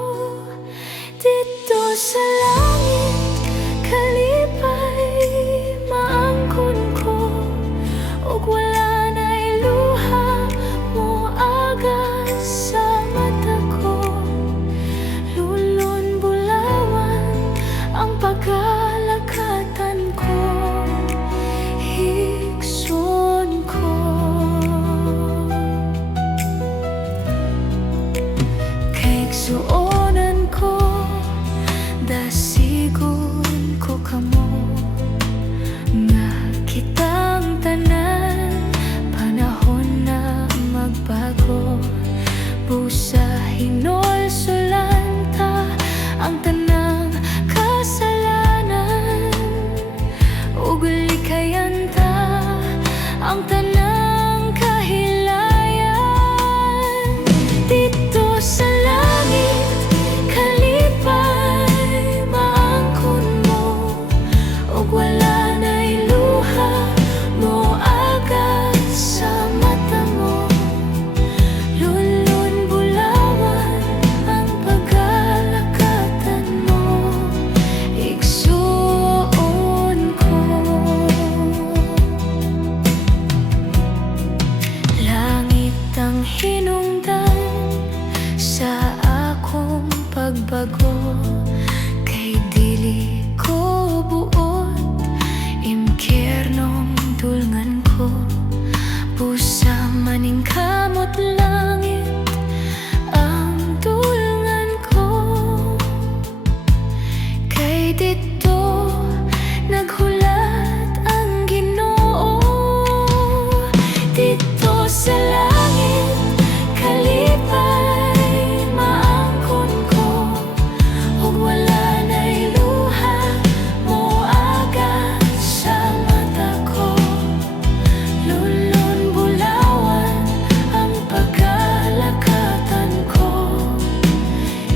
Dito sa langit kalipay maangkon ko, ug wala na'y luha mo agas sa mata ko. Lulon bulawan ang pagkalakatan ko, higson ko. Kay igsuonan ko, dasigon ko kamo, nga kitang tanan panahon na magbago. Busa hinulsulanta ang tanang kasalanan, ug likayanta ang tanang kahilayan. Dito sa langit kalipay maangkon mo, ug wala na'y luha mo agas sa mata mo. Lulon bulawan ang pagkalakatan mo, igsuon ko. Langit ang hinungdan sa akong pagbago, kay dili ko buot, impyernong tulngan ko. Pusa maning kamot langit ang tulngan ko. Kay dito naghulat ang Ginoo. Dito sa langit kalipay maangkon ko, ug wala na'y luha mo agas sa mata ko. Lulon bulawan ang pagkalakatan ko,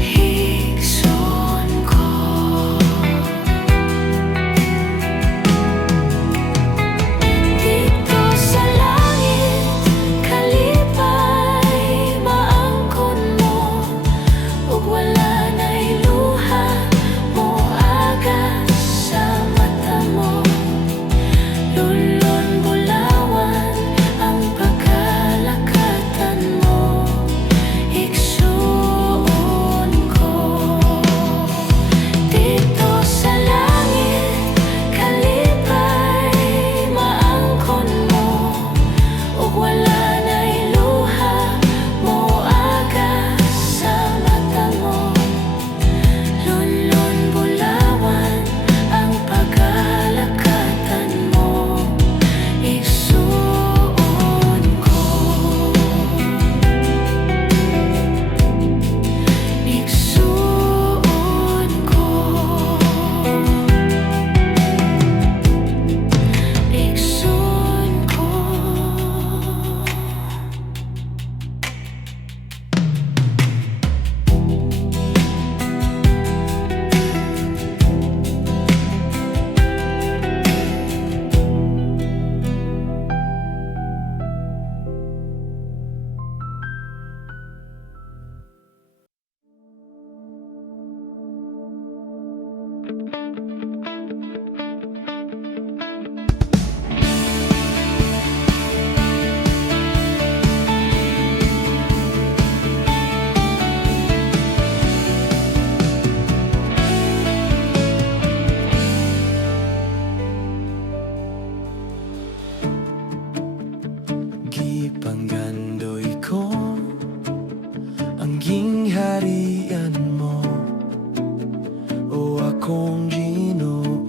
higson ko. Dito sa langit kalipay maangkon mo, ug wala na'y luha mo agas sa mata mo. Lulon bulawan ang pagkalakatan mo, igsuon ko. Dito sa langit kalipay maangkon mo, ug wala na'y luha mo agas sa mata mo. Lulon bulawan ang pagkalakatan mo, igsuon ko. Igsuon ko. Igsuon ko. Gipanggandoy ko ang gingharian mo, o akong Ginoo.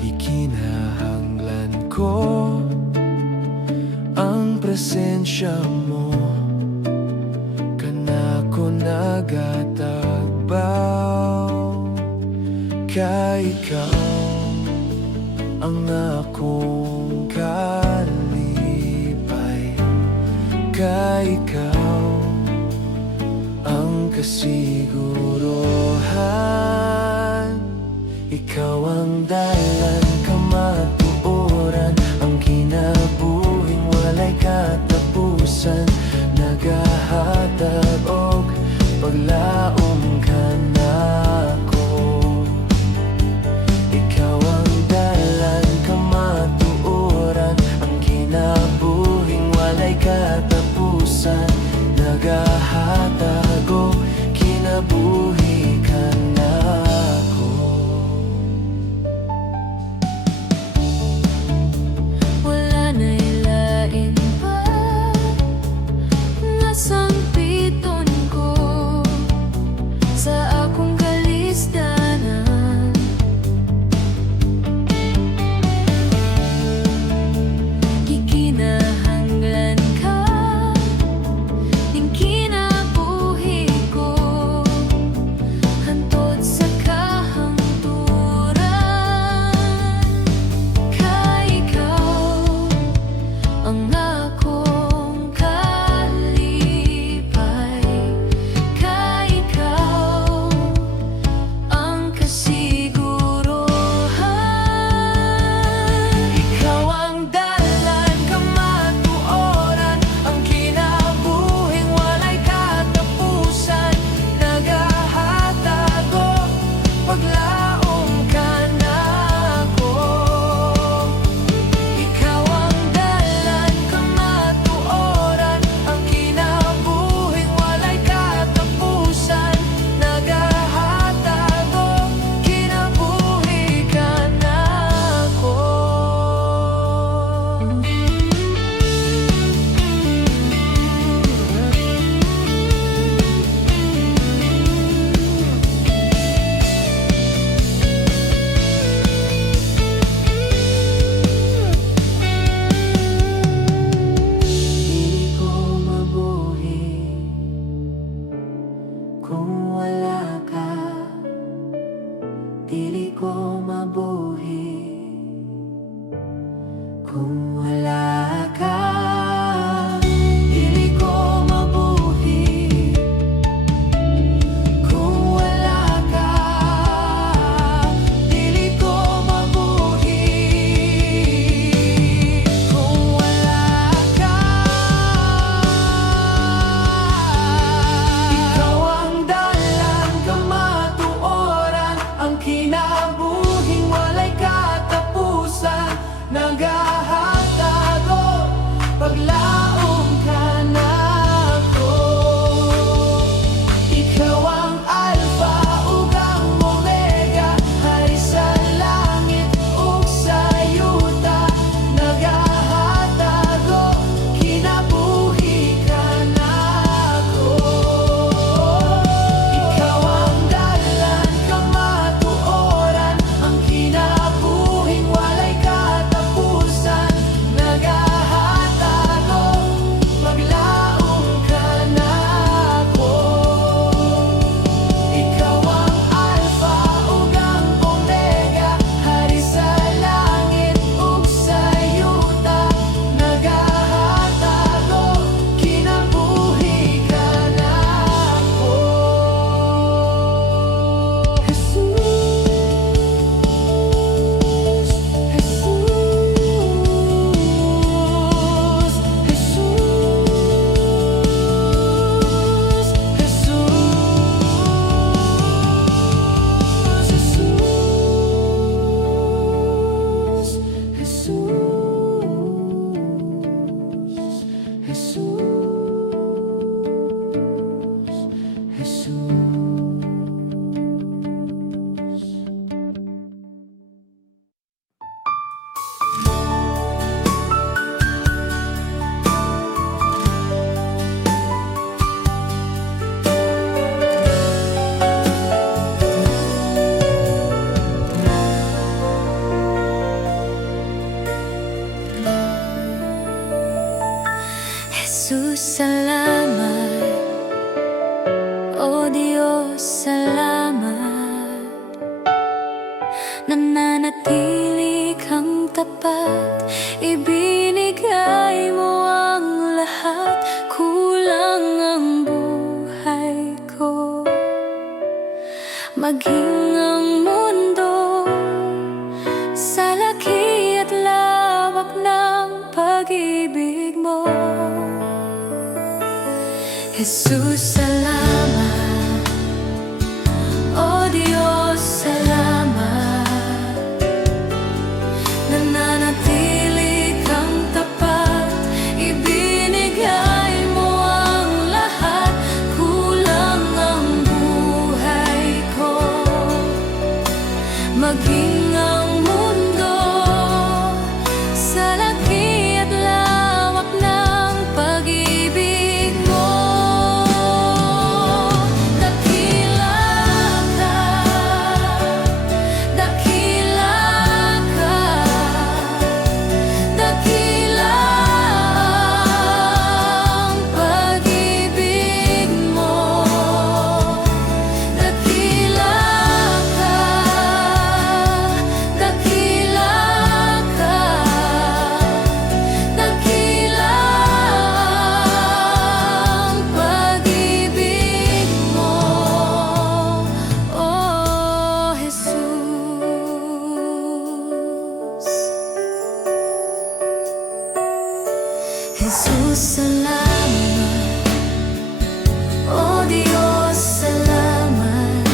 Gikinahanglan ko ang presensya mo, kanako nagatagbaw. Kay ikaw ang ako akong kalipay, kay ikaw ang kasiguruhan. Ikaw ang dahilan, kamatuoran, ang kinabuhing walay katapusan, nagahatag og paglaom ka nako. Ikaw ang dahilan, kamatuoran, ang kinabuhing walay katapusan, nagahatag og kinabuhi ka nako. Wala na'y lain pa nga sangpiton ko sa akong kalisdanan. Gikinahanglan ka ning kinabuhi ko, hantod sa kahangturan. Kay ikaw ang akong kalipay, kay ikaw ang kasiguruhan. Ikaw ang dalan, kamatuoran, ang kinabuhing walay katapusan, nagahatag og paglaom ka nako. Ikaw ang dalan, kamatuoran, ang kinabuhing walay katapusan, nagahatag og kinabuhi ka nako. Di ko mabuhi kung wala ka. Dili ko mabuhi kung wala ka. Dili ko mabuhi kung wala ka. Dili ko mabuhi kung wala ka. Ikaw ang dalan, kamatuoran, ang kinabuhing walay katapusan, nagahatag og paglaom ka nako. Ikaw ang Alpha ug ang Omega, hari sa langit ug sa yuta, nagahatag og kinabuhi ka nako. Ikaw ang dalan, kamatuoran, ang kinabuhing walay katapusan, nagahatag og paglaom ka nako. Ikaw ang Alpha ug ang Omega, hari sa langit ug sa yuta, nagahatag og kinabuhi ka nako. Jesus, Jesus, salamat. O Diyos, salamat. Nananatili kang tapat ibinigay mo ang lahat. Kulang ang buhay ko, maging ang mundo sa laki at lawak ng pag-ibig mo. Jesus, salamat. O Diyos, salamat. Nananatili kang tapat, ibinigay mo ang lahat. Kulang ang buhay ko, maging ang mundo sa laki at lawak ng pag-ibig mo. Dakila ka, dakila ka, dakila ang pag-ibig mo. Dakila ka, dakila ka, dakila ang pag-ibig mo, oh Jesus. Jesus, salamat. O Diyos, salamat.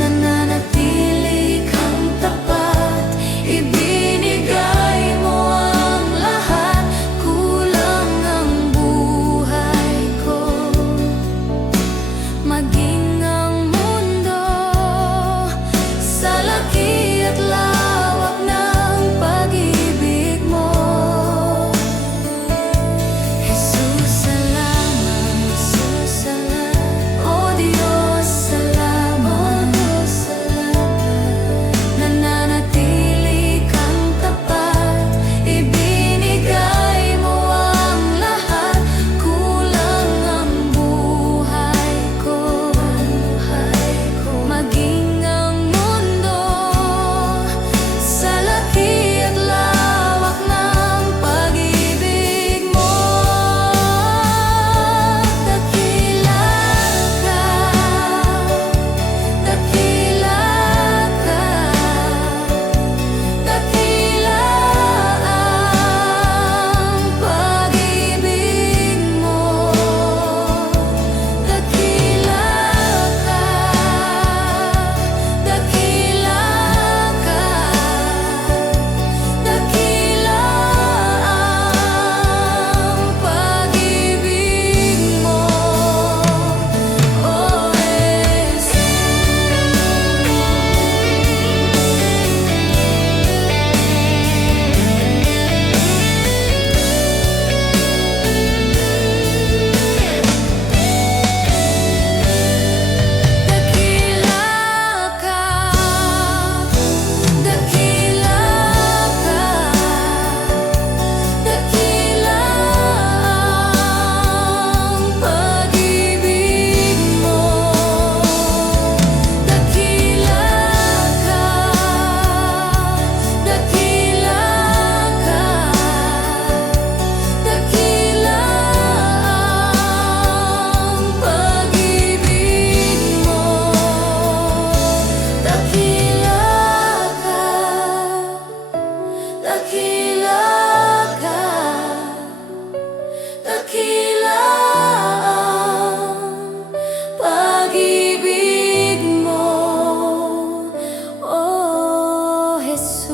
Nananatili kang tapat, ibinigay mo ang lahat. Kulang ang buhay ko, maging ang mundo sa laki at lawak ng pag-ibig mo. Jesus, salamat. Jesus, salamat. O Diyos, salamat. Nananatili kang tapat, ibinigay mo ang lahat. Kulang ang buhay ko, maging ang mundo sa laki at lawak ng pag-ibig mo. Dakila ka, dakila ka, dakila ang pag-ibig mo. Dakila ka, dakila ka, dakila ang pag-ibig mo, oh Dakila ka, dakila ka, dakila ang pag-ibig mo. Dakila ka, dakila ka, dakila ang pag-ibig mo. Dakila ka, dakila ka, dakila ang pag-ibig mo, oh Jesus.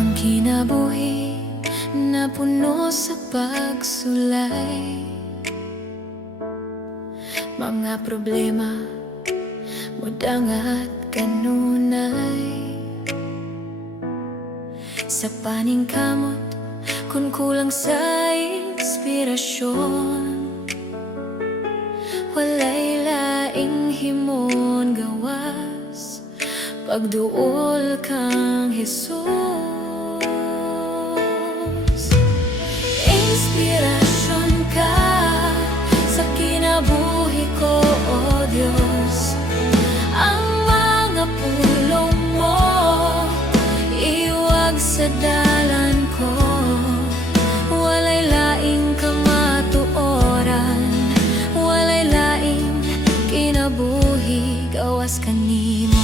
Ang kinabuhi na puno sa pagsulay, mga problema, mudang at kanunay. Sa paningkamot, kung kulang sa inspirasyon, walay laing himon gawas pagduol kang Jesus. Inspirasyon ka sa kinabuhi ko, O Diyos. Ang mga pulong mo iwag sa dalan ko. Walay laing kamatuoran, walay laing kinabuhi, gawas kanimo.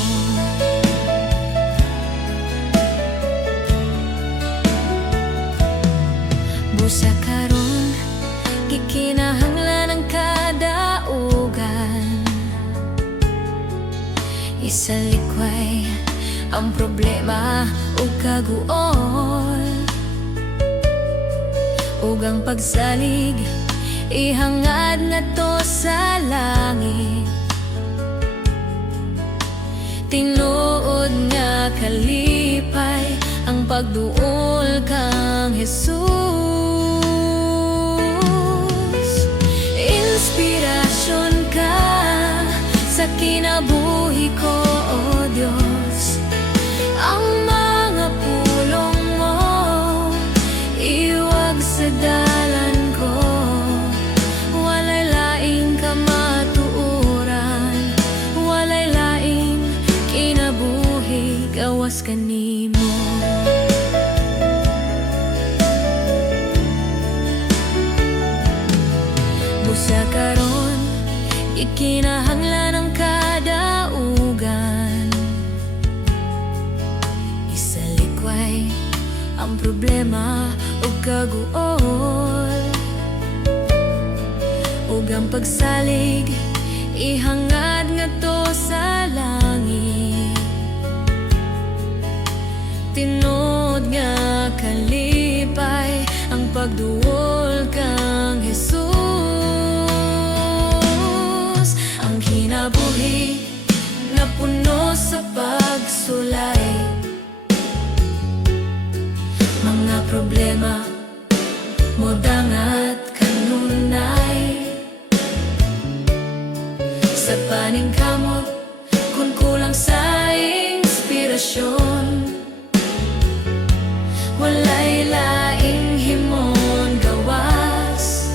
Busa karon, gikinahanglan ang kadaugan. Isalikway ang problema ug kaguol, ug ang pagsalig ihangad nato sa langit. Tinuod nga kalipay ang pagduol kang Jesus. Inspirasyon ka sa kinabuhi ko, O Diyos. Ang mga pulong mo iwag sa dalan ko. Walay laing kamatuoran, walay laing kinabuhi, gawas kanimo. Busa karon, ikinahanglan ang kadaugan. Isalikway ang problema ug kaguol, ug ang pagsalig ihangad ngadto sa langit. Tinod nga kalipay ang pagduol kang Jesus. Ang kinabuhi na puno sa pagsulay, mga problema mo dangat kanunay. Sa paningkamot kung kulang sa inspirasyon, walay laing himon gawas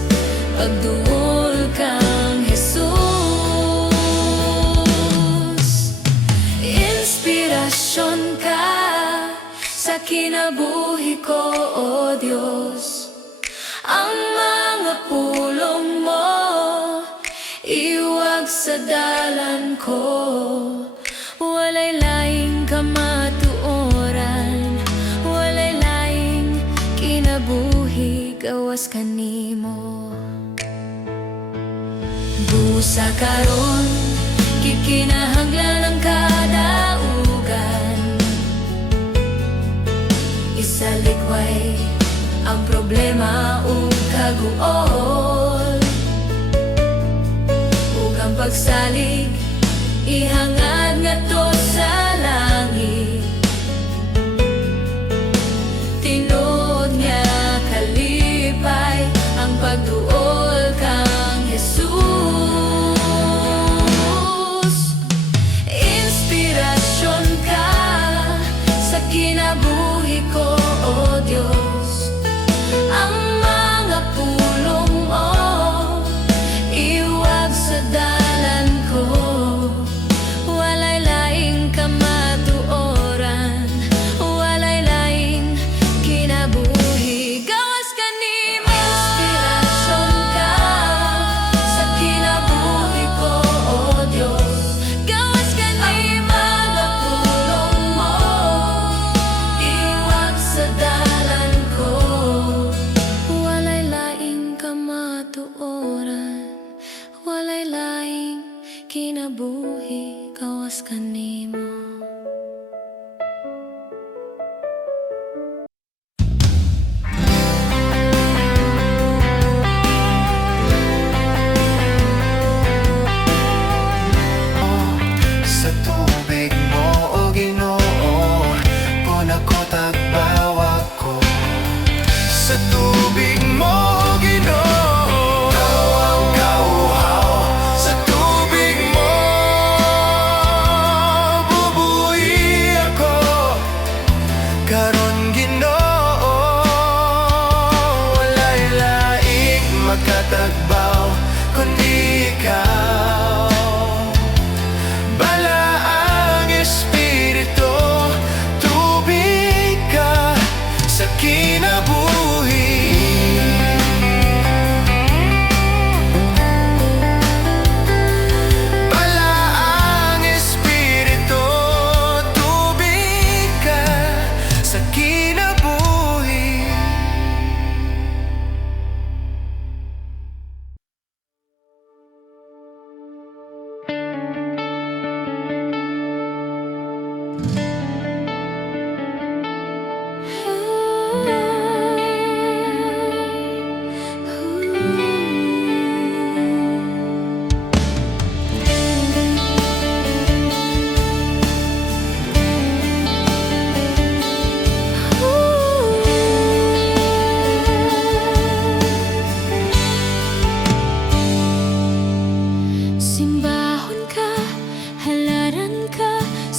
pagduol kang Jesus. Inspirasyon ka sa kinabuhi ko, O Diyos. Ang mga pulong mo iwag sa dalan ko. Walay laing kamatuoran, walay laing kinabuhi, gawas kanimo. Busa karon, kikinahanglan ang kadaugan. Isalikway ang problema ug kaguol, ug ang pagsalig ihangad ngadto sa langit. Tinod nga kalipay ang pagduol kang Jesus. Inspirasyon ka sa kinabuhi ko, O Diyos. Ang mga pulong mo iwag sa dalan ko. Walay laing kamatuoran, walay laing kinabuhi, gawas kanimo. Inspirasyon ka sa kinabuhi ko, O Diyos. Gawas kanimo. Ang mga pulong mo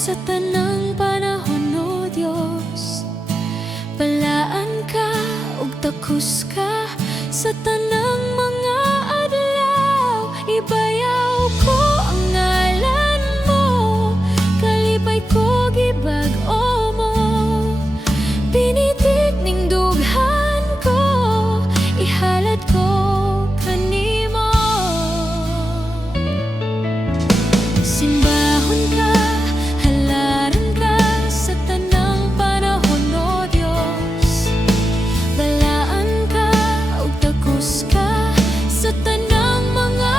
sa tanang panahon, O Dios. Balaan ka ug takos ka sa tanang mga adlaw. Ibayaw ko ang ngalan mo, kalipay ko gibag-o mo. Pinitik ning dughan ko, ihalad ko kanimo. Simbahon ka, halaran ka sa tanang panahon, O Dios. Balaan ka ug takos ka sa tanang mga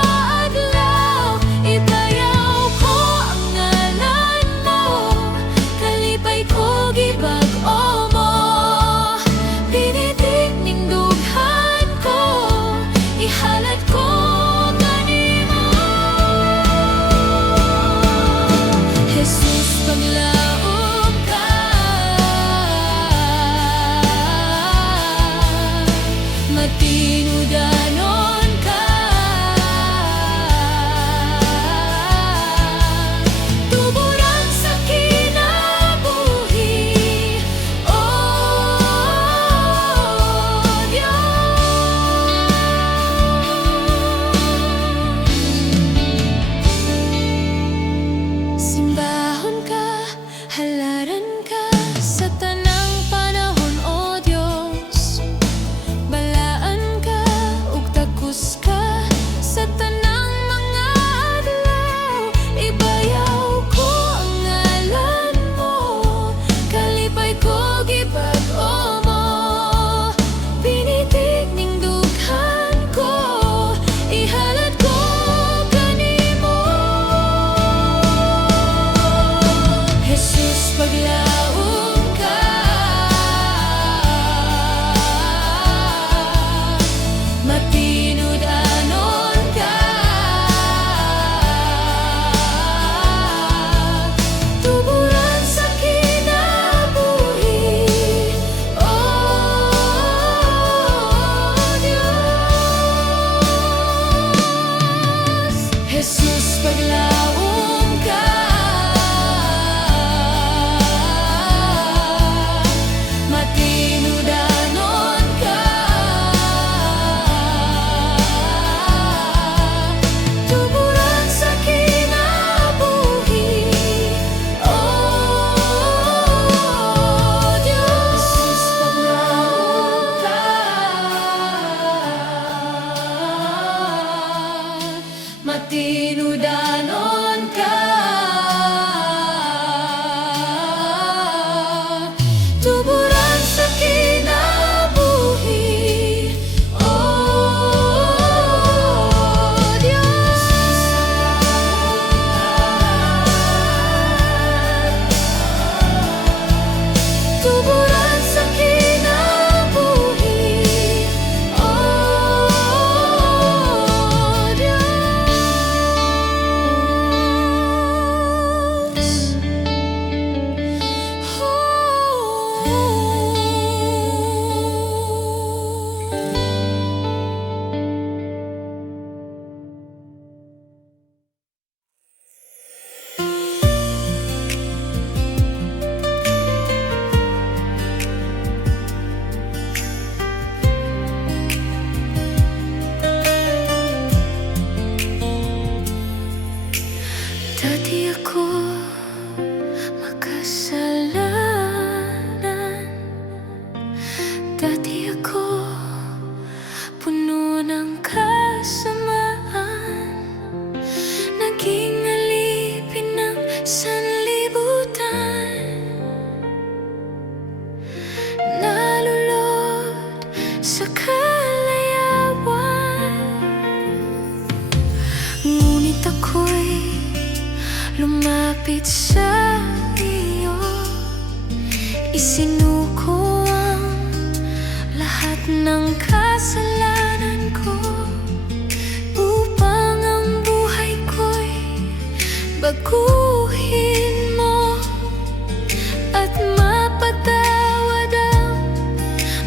adlaw. Ibayaw ko ang ngalan mo, kalipay ko gibag-o mo. Pinitik ning dughan ko, ihalad ko kanimo. Jesus, paglaom ka, matinudanon ka, tuburan sa kinabuhi, O Diyos. Simbahon ka, halaran ka sa tanang panahon, O Diyos. Balaan ka ug takos ka sa tanang mga adlaw. Ibayaw ko ang ngalan mo, kalipay ko gibag-o mo. Pinitik ning dughan ko, ihalad ko kanimo. Jesus, paglaom ka, matinudanon ka, tuburan sa kinabuhi, O Diyos. Jesus, paglaom ka, matinudanon ka, tuburan sa kinabuhi, O Diyos. Paglaom ka, matinudanon ka, tuburan sa kinabuhi, O Diyos. Tuburan sa kinabuhi, O Diyos. Dati ako makasalanan, dati ako puno ng kasamaan, naging alipin ng sanlibutan, nalulod sa kalayawan. Ngunit ako'y lumapit sa iyo, isinuko ang lahat ng kasalanan ko, upang ang buhay ko'y baguhin mo at mapatawad ang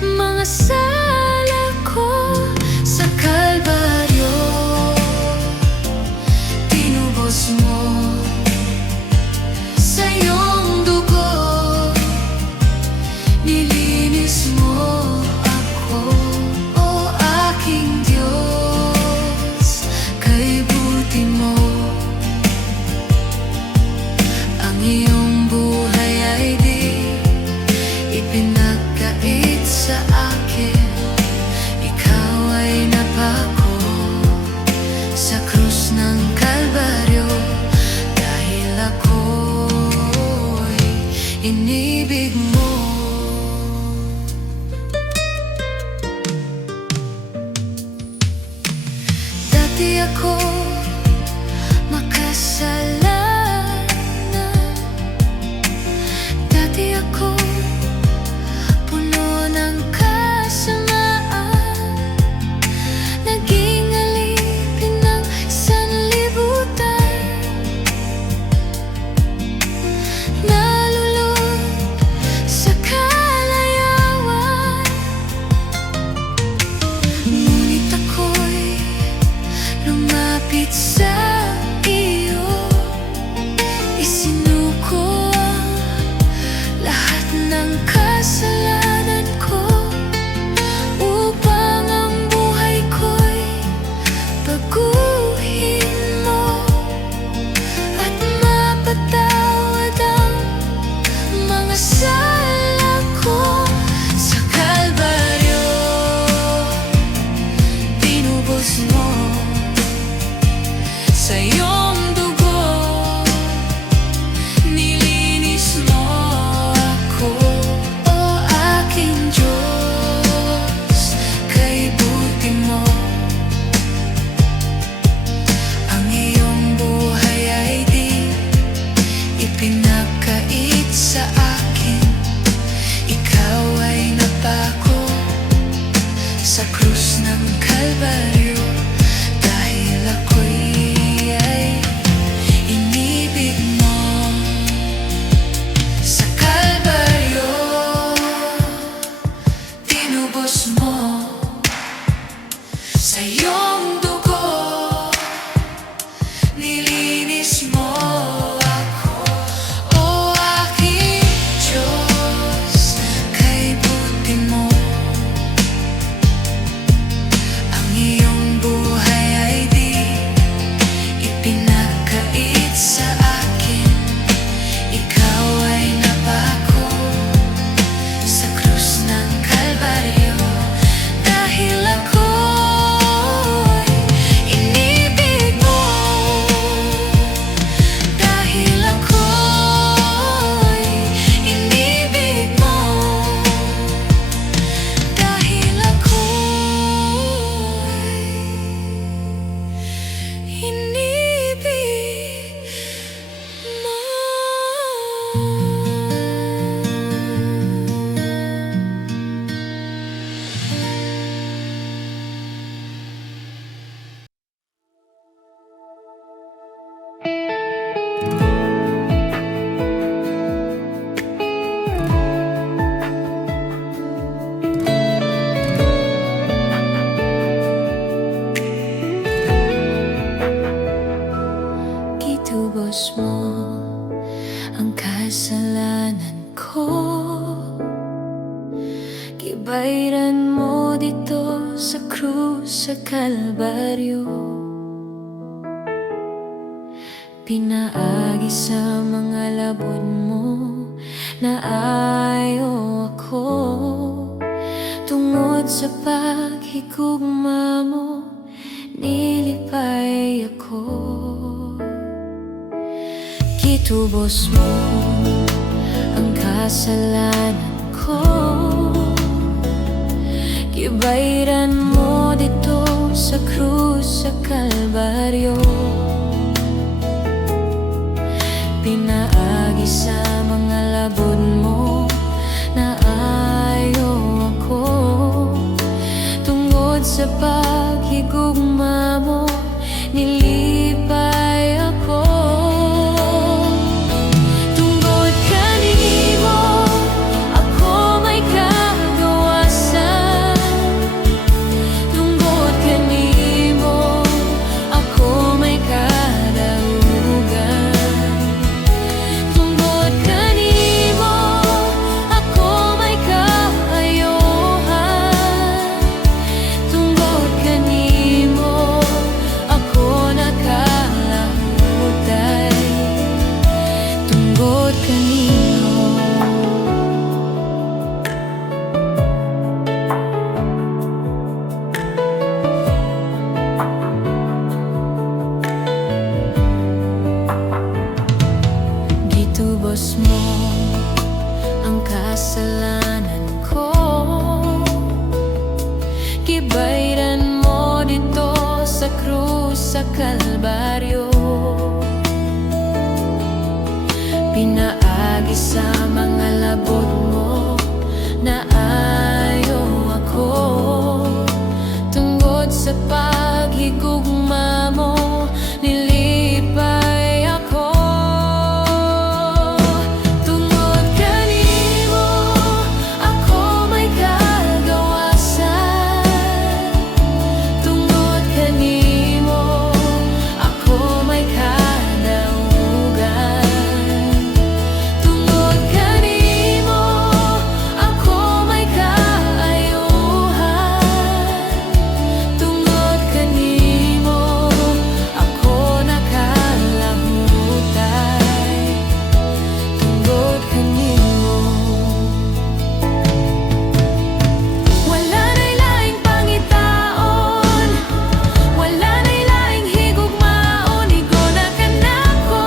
mga sala ko. Sa Kalbaryo tinubos mo, sa'yo inibig mo. Dati ako makasalanan, dati ako puno ng kasamaan, naging alipin ng sanlibutan, nalulod sa kalayawan. Ngunit ako'y lumapit sa iyo, isinuko ang lahat ng kasalanan ko, upang ang buhay ko'y baguhin mo at mapatawad ang mga sala ko. Sa Kalbaryo, tinubos mo sa iyong dugo, nilinis mo ako. O aking Diyos, kay buti mo, ang iyong buhay ay di ipinagkait sa akin. Ikaw ay napako sa krus ng Kalbaryo, dahil ako'y inibig mo. Sa Kalbaryo, tinubos mo sa iyong dugo, nilinis mo ako. O aking Diyos, kay buti mo, ang iyong buhay ay di ipinagkait sa akin. Ikaw ay napako sa krus ng Kalbaryo, dahil ako'y inibig mo. Dahil ako'y inibig mo. Dahil ako'y inibig mo. Kitubos mo ang kasalanan ko, gibayran mo dito sa krus sa Kalbaryo, pinaagi sa mga labod mo na ayaw ako. Tungod sa paghigugma mo, nilipay ako. Kitubos mo ang kasalanan ko, gibayran mo dito sa krus sa Kalbaryo, pinaagi sa mga labod mo na ayaw ako. Tungod sa paghigugma mo, nilipay ako. Tungod kanimo, ako may kagawasan. Tungod kanimo, ako may kadaugan. Tungod kasalanan ko. Gibayran mo dito sa krus sa Kalbaryo. Pinaagi sa mga labot mo na ayaw ako. Tungod sa paghigugma mo, nilipay ako. Tungod kanimo, ako may kagawasan. Tungod kanimo, ako may kadaugan. Tungod kanimo, ako may kaayuhan. Tungod kanimo, ako nakalahutay. Tungod kanimo, wala na'y laing pangitaon, wala na'y laing higugmaon. Igo na kanako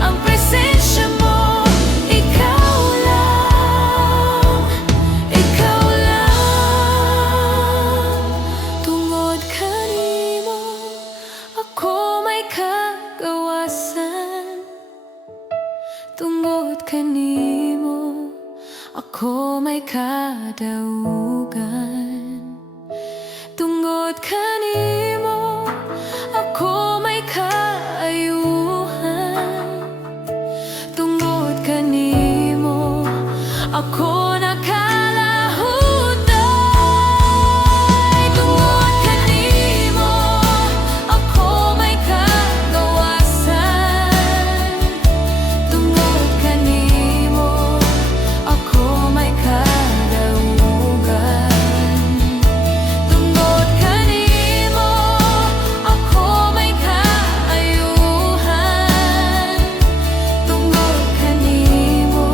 ang presensya mo. Ikaw lang, ikaw lang. Tungod kanimo, ako may kagawasan. Tungod kanimo, ako may kadaugan. Tungod kanimo, ako may kaayuhan. Tungod kanimo, ako nakalahutay. Tungod kanimo, ako may kagawasan. Tungod kanimo, ako may kadaugan. Tungod kanimo, ako may kaayuhan. Tungod kanimo,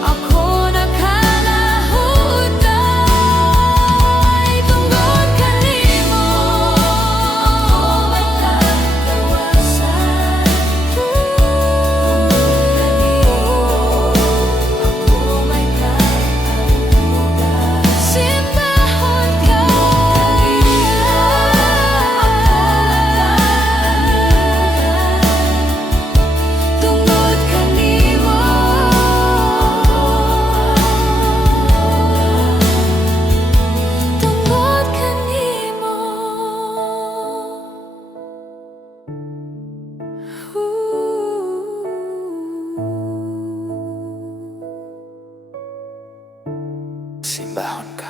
ako nakalahutay. Tungod kanimo, ako may kagawasan. Tungod kanimo, ako may kadaugan. Simbahon ka, tungod kanimo, tungod kanimo. Simbahon ka.